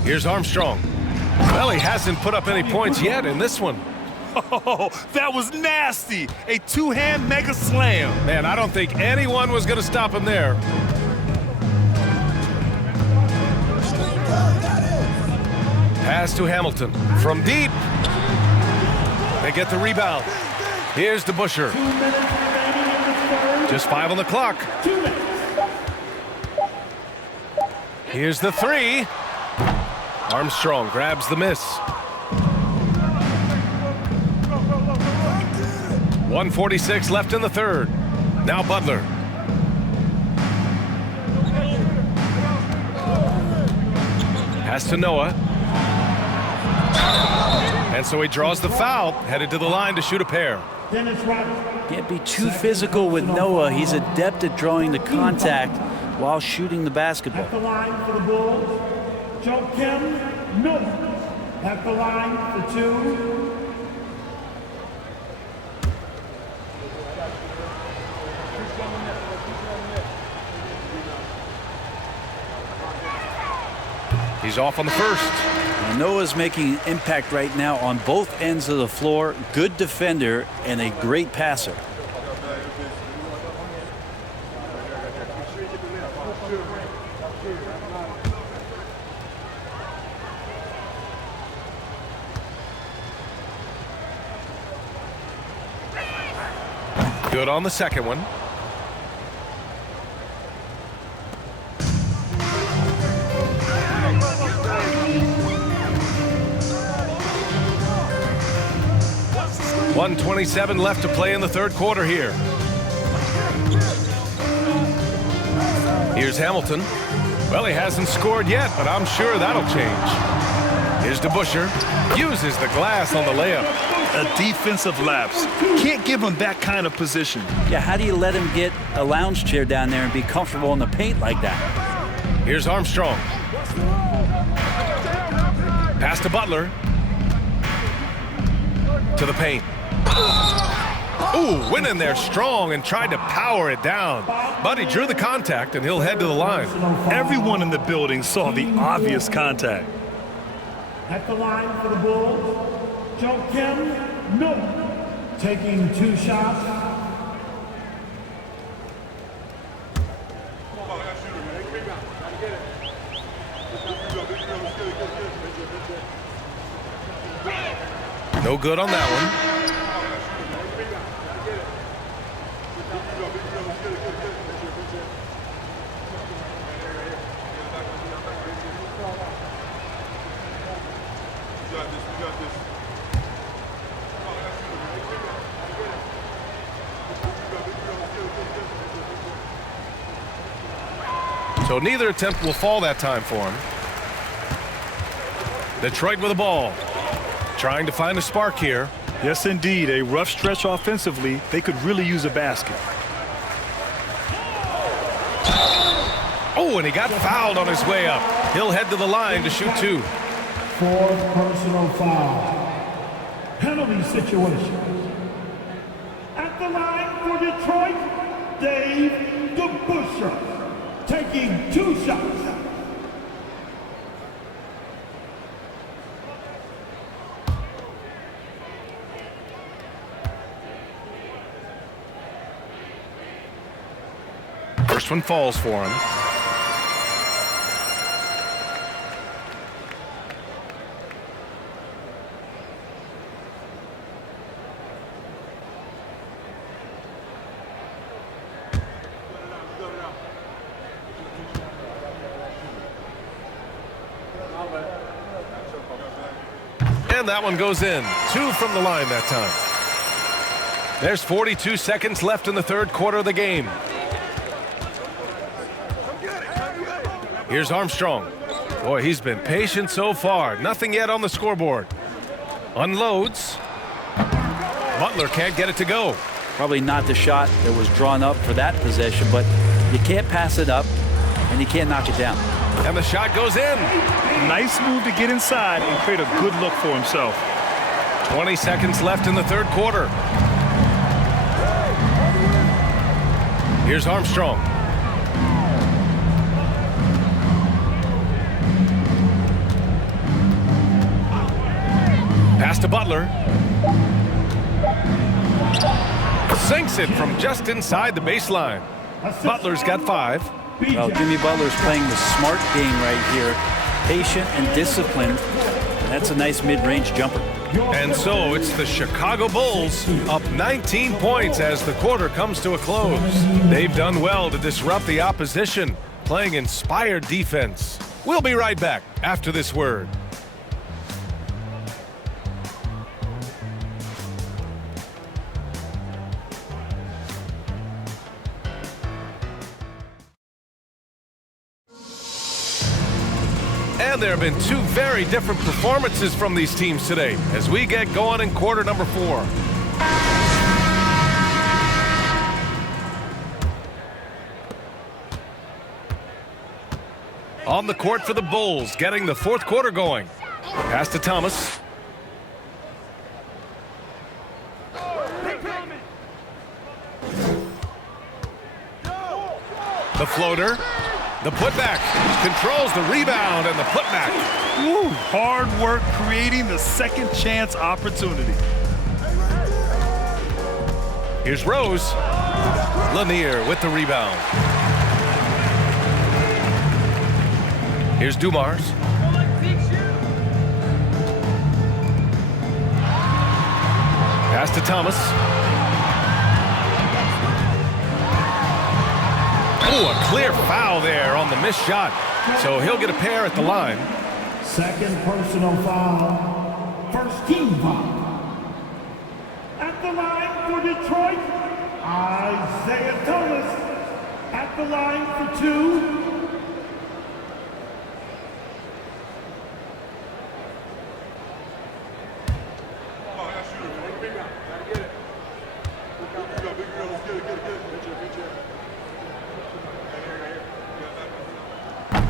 Here's Armstrong. Well, he hasn't put up any points yet in this one. Oh, that was nasty. A 2-hand mega slam. Man, I don't think anyone was going to stop him there. Pass to Hamilton from deep. They get the rebound. Here's DeBusschere. 2 minutes remaining in the third. Just 5 on the clock. 2 minutes. Here's the 3. Armstrong grabs the miss. 1:46 left in the third. Now Butler. Pass to Noah. And so he draws the foul, headed to the line to shoot a pair. Dennis Rodman. Can't be too physical with Noah. He's adept at drawing the contact while shooting the basketball. At the line for the Bulls, Joakim Noah. At the line for 2. He's off on the first. And Noah's making an impact right now on both ends of the floor. Good defender and a great passer. Good on the second one. .127 left to play in the third quarter here. Here's Hamilton. Well, he hasn't scored yet, but I'm sure that'll change. Here's DeBusschere. Uses the glass on the layup. A defensive lapse. Can't give him that kind of position. Yeah, how do you let him get a lounge chair down there and be comfortable in the paint like that? Here's Armstrong. Pass to Butler. To the paint. Ooh, went in there strong and tried to power it down. But he drew the contact, and he'll head to the line. Everyone in the building saw the obvious contact. At the line for the Bulls, Joe Kim, no. Taking 2 shots. No good on that one. So neither attempt will fall that time for him. Detroit with the ball. Trying to find a spark here. Yes, indeed. A rough stretch offensively. They could really use a basket. Oh, and he got fouled on his way up. He'll head to the line to shoot 2. 4th personal foul. Penalty situation. At the line for Detroit, Dave DeBusschere. Taking 2 shots. First one falls for him. And that one goes in. 2 from the line that time. There's 42 seconds left in the 3rd quarter of the game. Here's Armstrong. Boy, he's been patient so far. Nothing yet on the scoreboard. Unloads. Butler can't get it to go. Probably not the shot that was drawn up for that possession, but you can't pass it up, and you can't knock it down. And the shot goes in. Nice move to get inside and create a good look for himself. 20 seconds left in the 3rd quarter. Here's Armstrong. Pass to Butler. Sinks it from just inside the baseline. Butler's got 5. Well, Jimmy Butler's playing the smart game right here. Patient and disciplined. And that's a nice mid-range jumper. And so it's the Chicago Bulls up 19 points as the quarter comes to a close. They've done well to disrupt the opposition, playing inspired defense. We'll be right back after this word. And there have been 2 very different performances from these teams today as we get going in quarter number 4. On the court for the Bulls, getting the 4th quarter going. Pass to Thomas. The floater. The putback. Controls the rebound and the putback. Woo, hard work creating the second chance opportunity. Here's Rose. Lanier with the rebound. Here's Dumars. Pass to Thomas. Oh, a clear foul there on the missed shot. So he'll get a pair at the line. 2nd personal foul. 1st team foul. At the line for Detroit, Isaiah Thomas. At the line for 2.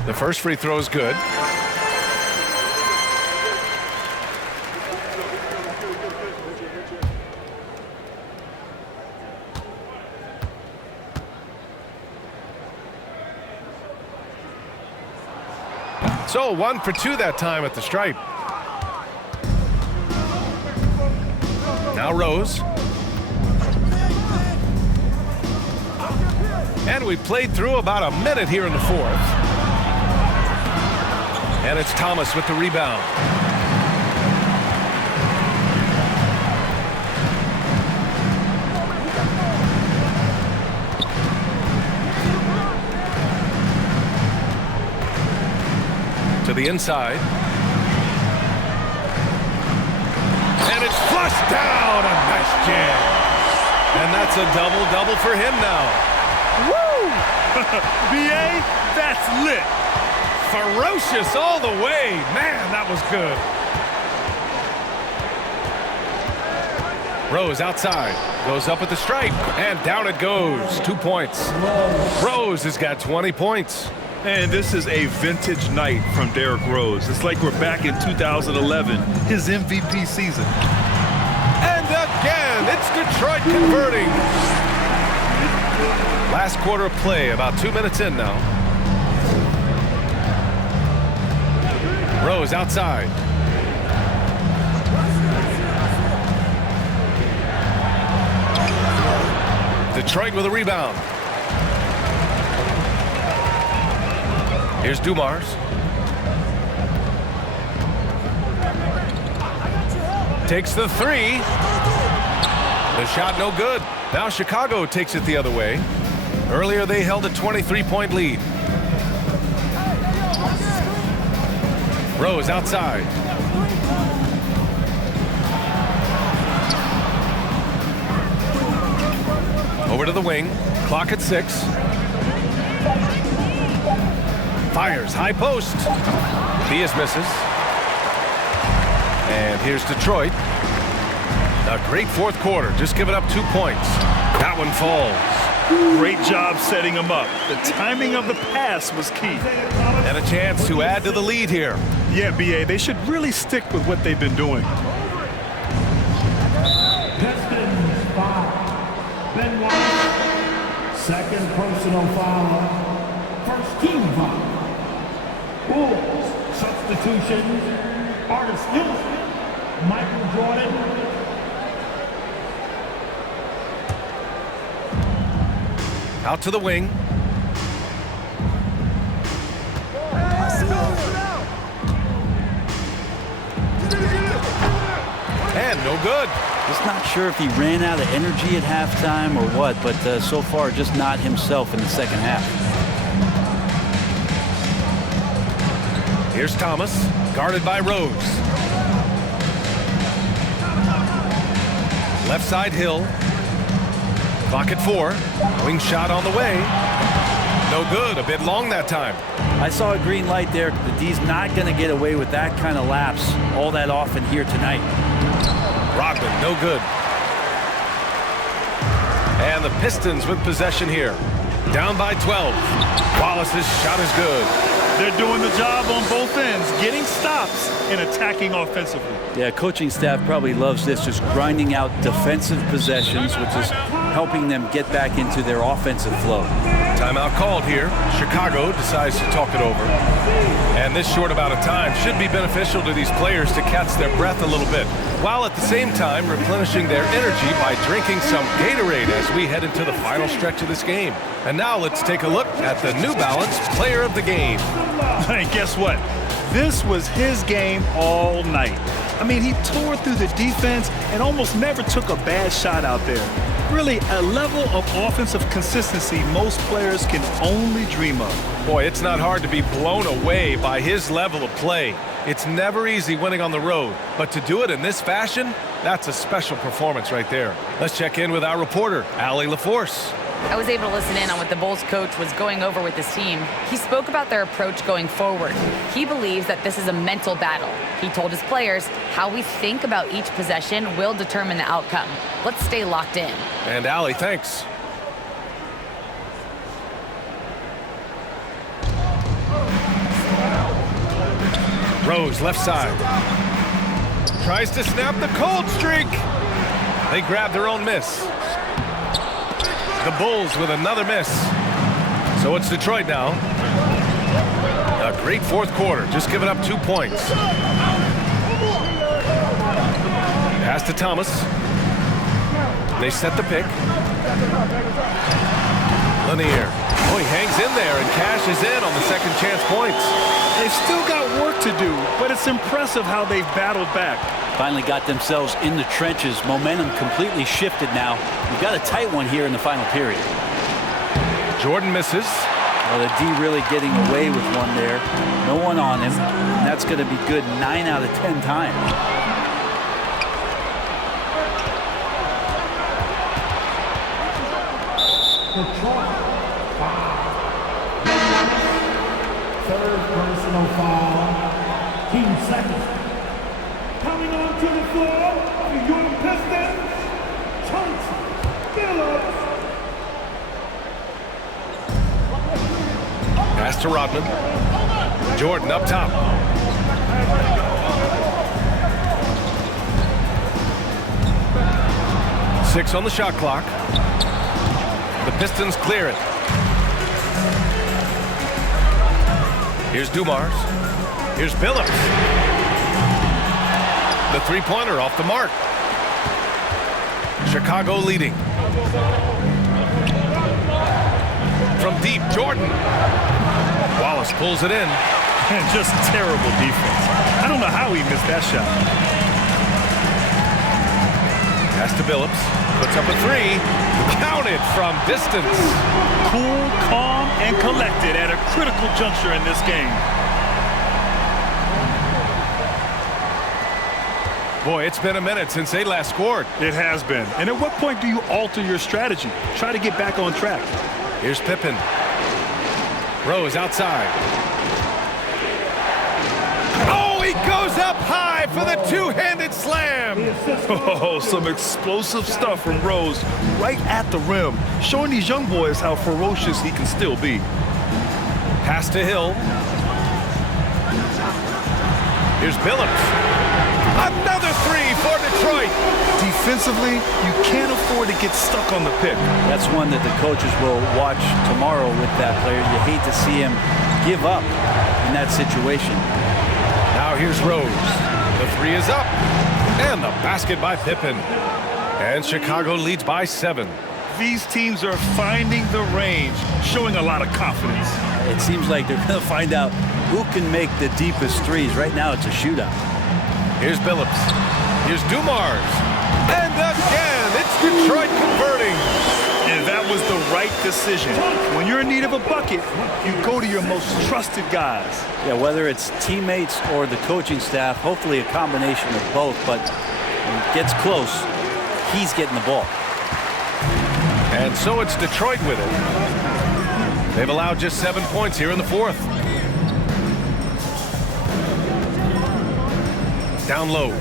The first free throw is good. So 1 for 2 that time at the stripe. Now Rose. And we played through about a minute here in the fourth. And it's Thomas with the rebound. To the inside. And it's flushed down. A nice jam. And that's a double-double for him now. Woo! B.A., that's lit. Ferocious all the way. Man, that was good. Rose outside. Goes up at the stripe. And down it goes. 2 points. Rose has got 20 points. And this is a vintage night from Derrick Rose. It's like we're back in 2011, his MVP season. And again, it's Detroit converting. Last quarter of play, about 2 minutes in now. Rose outside. Detroit with a rebound. Here's Dumars. Takes the three. The shot no good. Now Chicago takes it the other way. Earlier they held a 23-point lead. Rose outside. Over to the wing. Clock at 6. Fires high post. Diaz misses. And here's Detroit. A great fourth quarter. Just giving up 2 points. That one falls. Great job setting him up. The timing of the pass was key. And a chance to add to the lead here. Yeah, B.A., they should really stick with what they've been doing. Pistons foul. Ben White. Second personal foul. First team foul. Bulls. Substitution. Artis Newman. Michael Jordan. Out to the wing. And no good. Just not sure if he ran out of energy at halftime or what, but so far just not himself in the second half. Here's Thomas, guarded by Rose. Left side Hill. Clock at 4. Wing shot on the way. No good. A bit long that time. I saw a green light there. The D's not going to get away with that kind of lapse all that often here tonight. Rodman, no good. And the Pistons with possession here. Down by 12. Wallace's shot is good. They're doing the job on both ends, getting stops and attacking offensively. Yeah, coaching staff probably loves this, just grinding out defensive possessions, which is helping them get back into their offensive flow. Timeout called here. Chicago decides to talk it over. And this short amount of time should be beneficial to these players to catch their breath a little bit, while at the same time replenishing their energy by drinking some Gatorade as we head into the final stretch of this game. And now let's take a look at the New Balance Player of the Game. Hey, guess what? This was his game all night. I mean, he tore through the defense and almost never took a bad shot out there. Really, a level of offensive consistency most players can only dream of. Boy, it's not hard to be blown away by his level of play. It's never easy winning on the road, but to do it in this fashion, that's a special performance right there. Let's check in with our reporter, Allie LaForce. I was able to listen in on what the Bulls coach was going over with his team. He spoke about their approach going forward. He believes that this is a mental battle. He told his players how we think about each possession will determine the outcome. Let's stay locked in. And Allie, thanks. Rose, left side. Tries to snap the cold streak. They grab their own miss. The Bulls with another miss. So it's Detroit now. A great fourth quarter, just giving up 2 points. Pass to Thomas. They set the pick. Lanier. Oh, he hangs in there and cashes in on the second chance points. They've still got work to do, but it's impressive how they've battled back. Finally got themselves in the trenches. Momentum completely shifted now. You've got a tight one here in the final period. Jordan misses. Well, the D really getting away with one there. No one on him, and that's going to be good 9 out of 10 times. Third personal foul. Team second. Coming onto the floor for your Pistons, Phillips. Pass to Rodman. Jordan up top. Six on the shot clock. The Pistons clear it. Here's Dumars. Here's Billups. The three-pointer off the mark. Chicago leading. From deep, Jordan. Wallace pulls it in. And just terrible defense. I don't know how he missed that shot. Pass to Billups. Puts up a three. Counted from distance. Cool, calm, and collected at a critical juncture in this game. Boy, it's been a minute since they last scored. It has been. And at what point do you alter your strategy? Try to get back on track. Here's Pippen. Rose outside. Oh, he goes up high for the two-handed slam. Oh, some explosive stuff from Rose right at the rim, showing these young boys how ferocious he can still be. Pass to Hill. Here's Billups. Another three for Detroit. Defensively, you can't afford to get stuck on the pick. That's one that the coaches will watch tomorrow with that player. You hate to see him give up in that situation. Now here's Rose. The three is up. And the basket by Pippen. And Chicago leads by 7. These teams are finding the range, showing a lot of confidence. It seems like they're going to find out who can make the deepest threes. Right now, it's a shootout. Here's Billups. Here's Dumars. And again, it's Detroit converting. And that was the right decision. When you're in need of a bucket, you go to your most trusted guys. Yeah, whether it's teammates or the coaching staff, hopefully a combination of both, but when it gets close, he's getting the ball. And so it's Detroit with it. They've allowed just 7 points here in the fourth. Down low.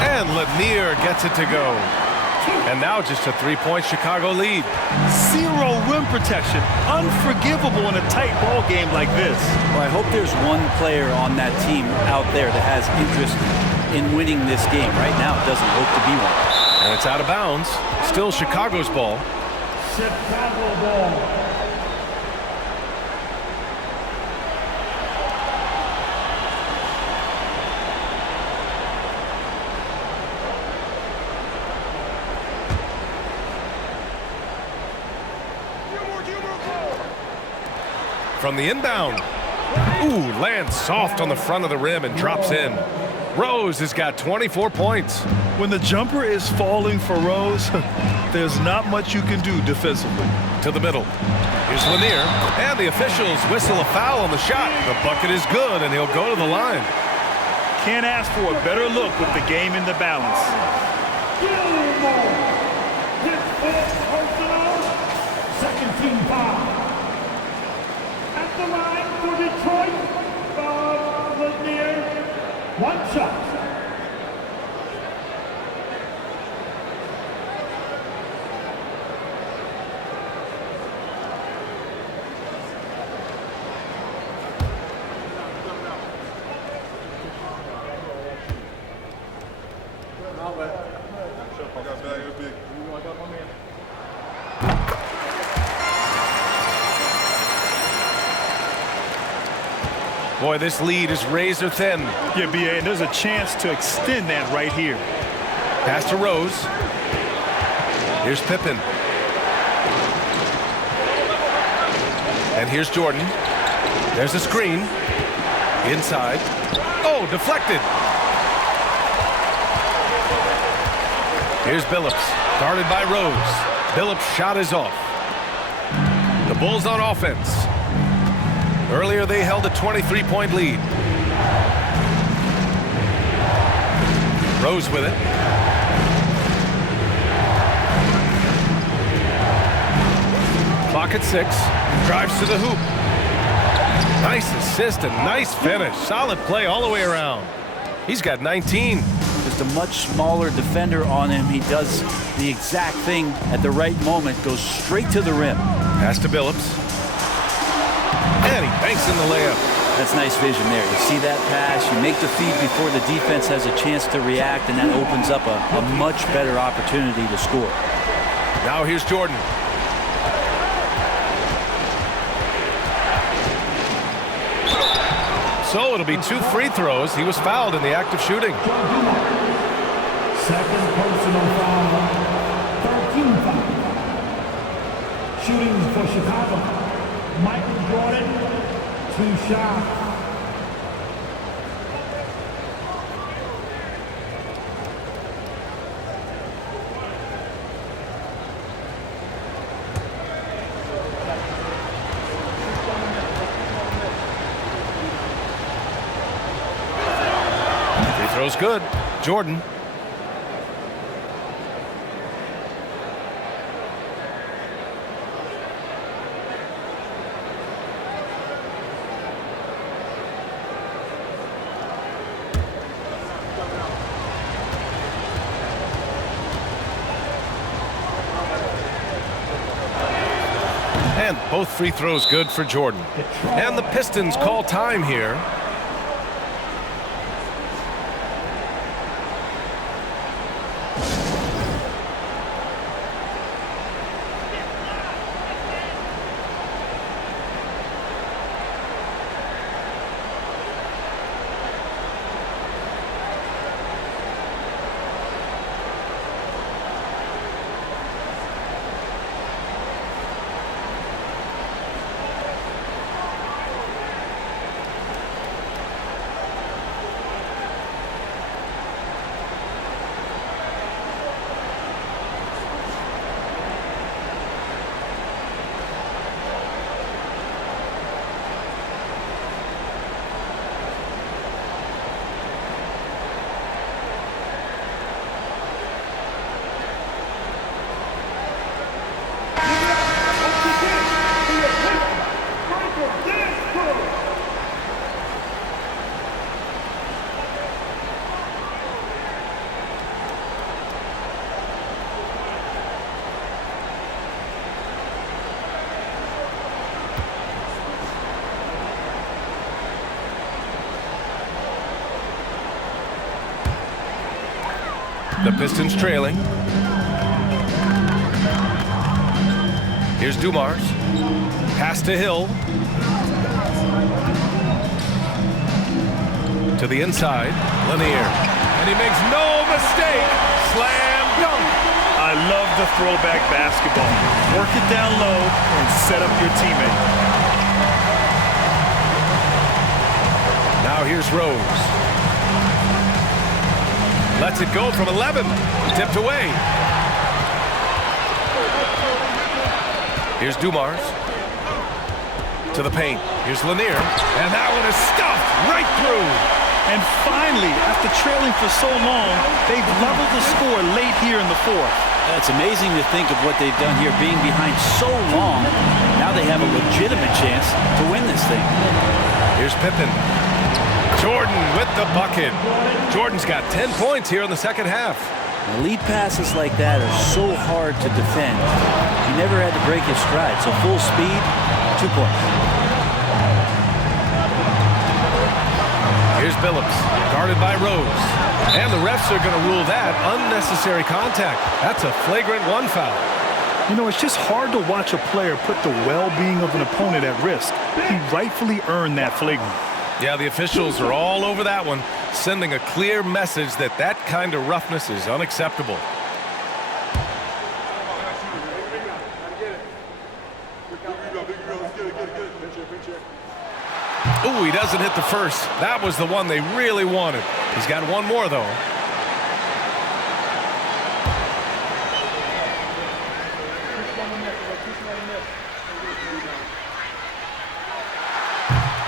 And Lanier gets it to go. And now just a 3-point Chicago lead. Zero rim protection. Unforgivable in a tight ball game like this. Well, I hope there's one player on that team out there that has interest in winning this game. Right now, it doesn't look to be one. And it's out of bounds. Still Chicago's ball. Chicago ball. From the inbound. Ooh, lands soft on the front of the rim and drops in. Rose has got 24 points. When the jumper is falling for Rose, there's not much you can do defensively. To the middle. Here's Lanier. And the officials whistle a foul on the shot. The bucket is good, and he'll go to the line. Can't ask for a better look with the game in the balance. Gilmore. His fourth personal. Second team foul. At the line for Detroit, Bob Lanier. One shot. Boy, this lead is razor thin. Yeah, B.A., and there's a chance to extend that right here. Pass to Rose. Here's Pippen. And here's Jordan. There's a screen. Inside. Oh, deflected. Here's Billups. Guarded by Rose. Billups' shot is off. The Bulls on offense. Earlier they held a 23-point lead. Rose with it. Clock at 6. Drives to the hoop. Nice assist and nice finish. Solid play all the way around. He's got 19. Just a much smaller defender on him. He does the exact thing at the right moment. Goes straight to the rim. Pass to Billups. And he banks in the layup. That's nice vision there. You see that pass, you make the feed before the defense has a chance to react, and that opens up a much better opportunity to score. Now here's Jordan. So it'll be 2 free throws. He was fouled in the act of shooting. Second personal foul. 13 foul. Shooting for Chicago. Michael Jordan, 2 shots. Free throw's good. Jordan. And both free throws good for Jordan. And the Pistons call time here. The Pistons trailing. Here's Dumars. Pass to Hill. To the inside. Lanier. And he makes no mistake. Slam dunk. I love the throwback basketball. Work it down low and set up your teammate. Now here's Rose. Lets it go from 11. Tipped away. Here's Dumars. To the paint. Here's Lanier. And that one is stuffed right through. And finally, after trailing for so long, they've leveled the score late here in the 4th. It's amazing to think of what they've done here, being behind so long. Now they have a legitimate chance to win this thing. Here's Pippen. Jordan with the bucket. Jordan's got 10 points here in the second half. And lead passes like that are so hard to defend. He never had to break his stride, so full speed, 2 points. Here's Billups, guarded by Rose. And the refs are going to rule that unnecessary contact. That's a flagrant 1 foul. You know, it's just hard to watch a player put the well-being of an opponent at risk. He rightfully earned that flagrant. Yeah, the officials are all over that one, sending a clear message that that kind of roughness is unacceptable. Ooh, he doesn't hit the first. That was the one they really wanted. He's got one more, though.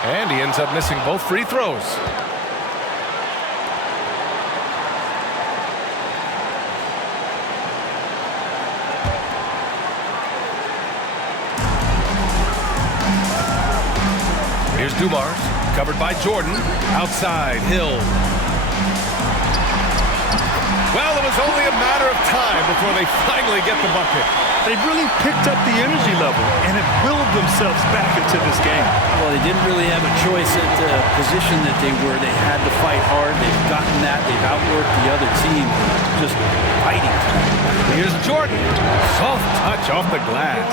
And he ends up missing both free throws. Here's Dumars, covered by Jordan. Outside, Hill. Well, it was only a matter of time before they finally get the bucket. They really picked up the energy level and have willed themselves back into this game. Well, they didn't really have a choice at the position that they were. They had to fight hard. They've gotten that. They've outworked the other team, just fighting. Here's Jordan. Soft touch off the glass.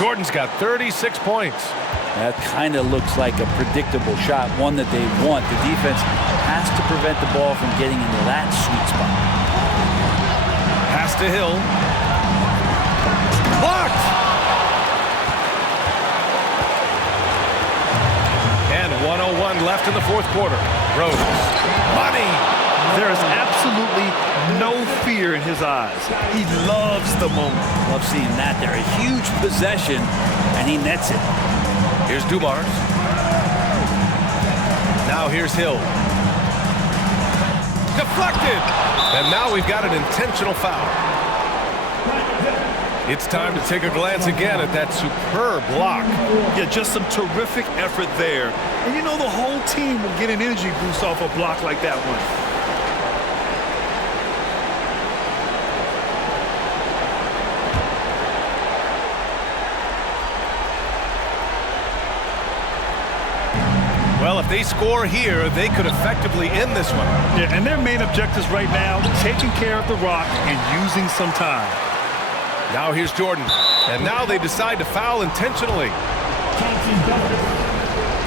Jordan's got 36 points. That kind of looks like a predictable shot, one that they want. The defense has to prevent the ball from getting into that sweet spot. Pass to Hill. Blocked! And 1:01 left in the fourth quarter. Rose. Money! There is absolutely no fear in his eyes. He loves the moment. Love seeing that there. A huge possession, and he nets it. Here's Dumars. Now here's Hill. Deflected! And now we've got an intentional foul. It's time to take a glance again at that superb block. Yeah, just some terrific effort there. And you know the whole team will get an energy boost off a block like that one. Well, if they score here, they could effectively end this one. Yeah, and their main objectives right now, taking care of the rock and using some time. Now here's Jordan. And now they decide to foul intentionally.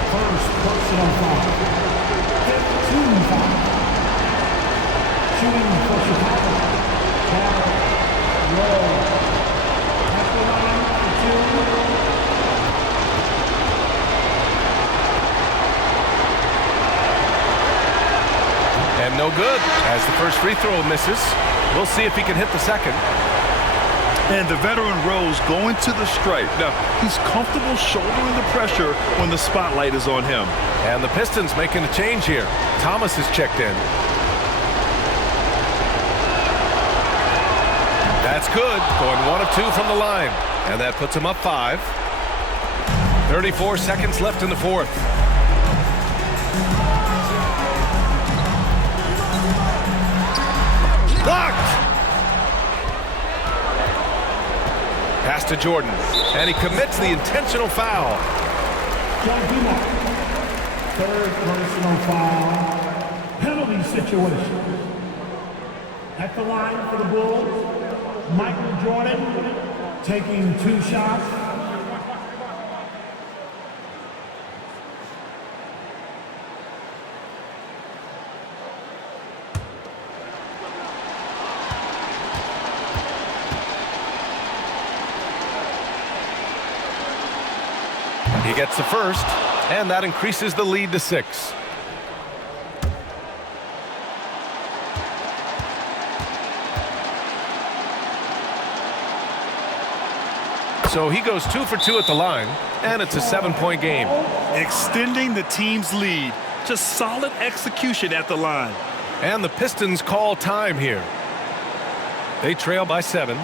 First personal foul. 15 foul. Shooting for Chicago. Roll. At the line for two. And no good, as the first free throw misses. We'll see if he can hit the second. And the veteran Rose going to the stripe. Now, he's comfortable shouldering the pressure when the spotlight is on him. And the Pistons making a change here. Thomas is checked in. That's good, going 1 of 2 from the line. And that puts him up 5. 34 seconds left in the fourth. Blocked! Pass to Jordan, and he commits the intentional foul. Third personal foul. Penalty situation. At the line for the Bulls, Michael Jordan taking 2 shots. He gets the first, and that increases the lead to 6. So he goes 2 for 2 at the line, and it's a 7-point game. Extending the team's lead. Just solid execution at the line. And the Pistons call time here. They trail by 7.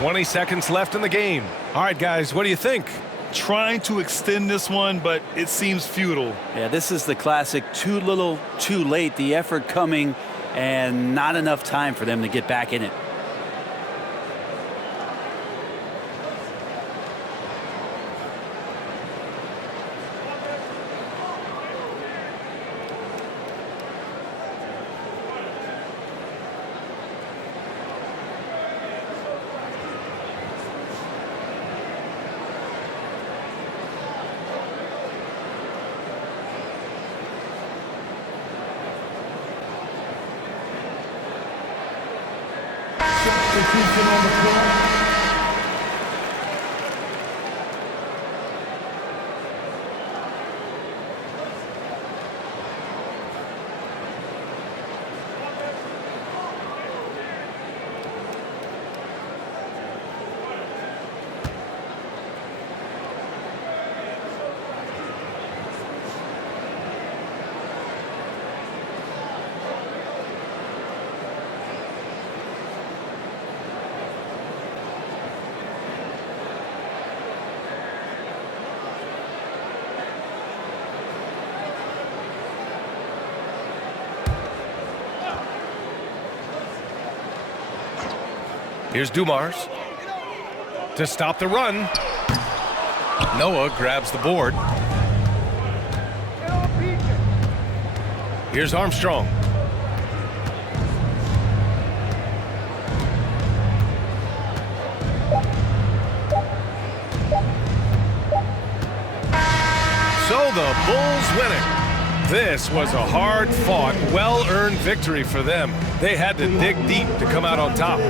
20 seconds left in the game. All right, guys, what do you think? Trying to extend this one, but it seems futile. Yeah, this is the classic too little, too late. The effort coming and not enough time for them to get back in it. substitution on the court. Here's Dumars to stop the run. Noah grabs the board. Here's Armstrong. So the Bulls win it. This was a hard-fought, well-earned victory for them. They had to dig deep to come out on top.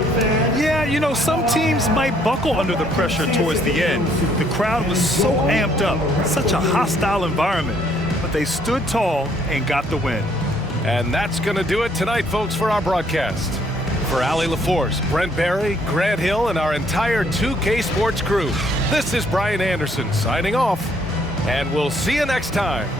Yeah, you know, some teams might buckle under the pressure towards the end. The crowd was so amped up, such a hostile environment, but they stood tall and got the win. And that's going to do it tonight, folks, for our broadcast. For Allie LaForce, Brent Barry, Grant Hill, and our entire 2K Sports crew, this is Brian Anderson signing off, and we'll see you next time.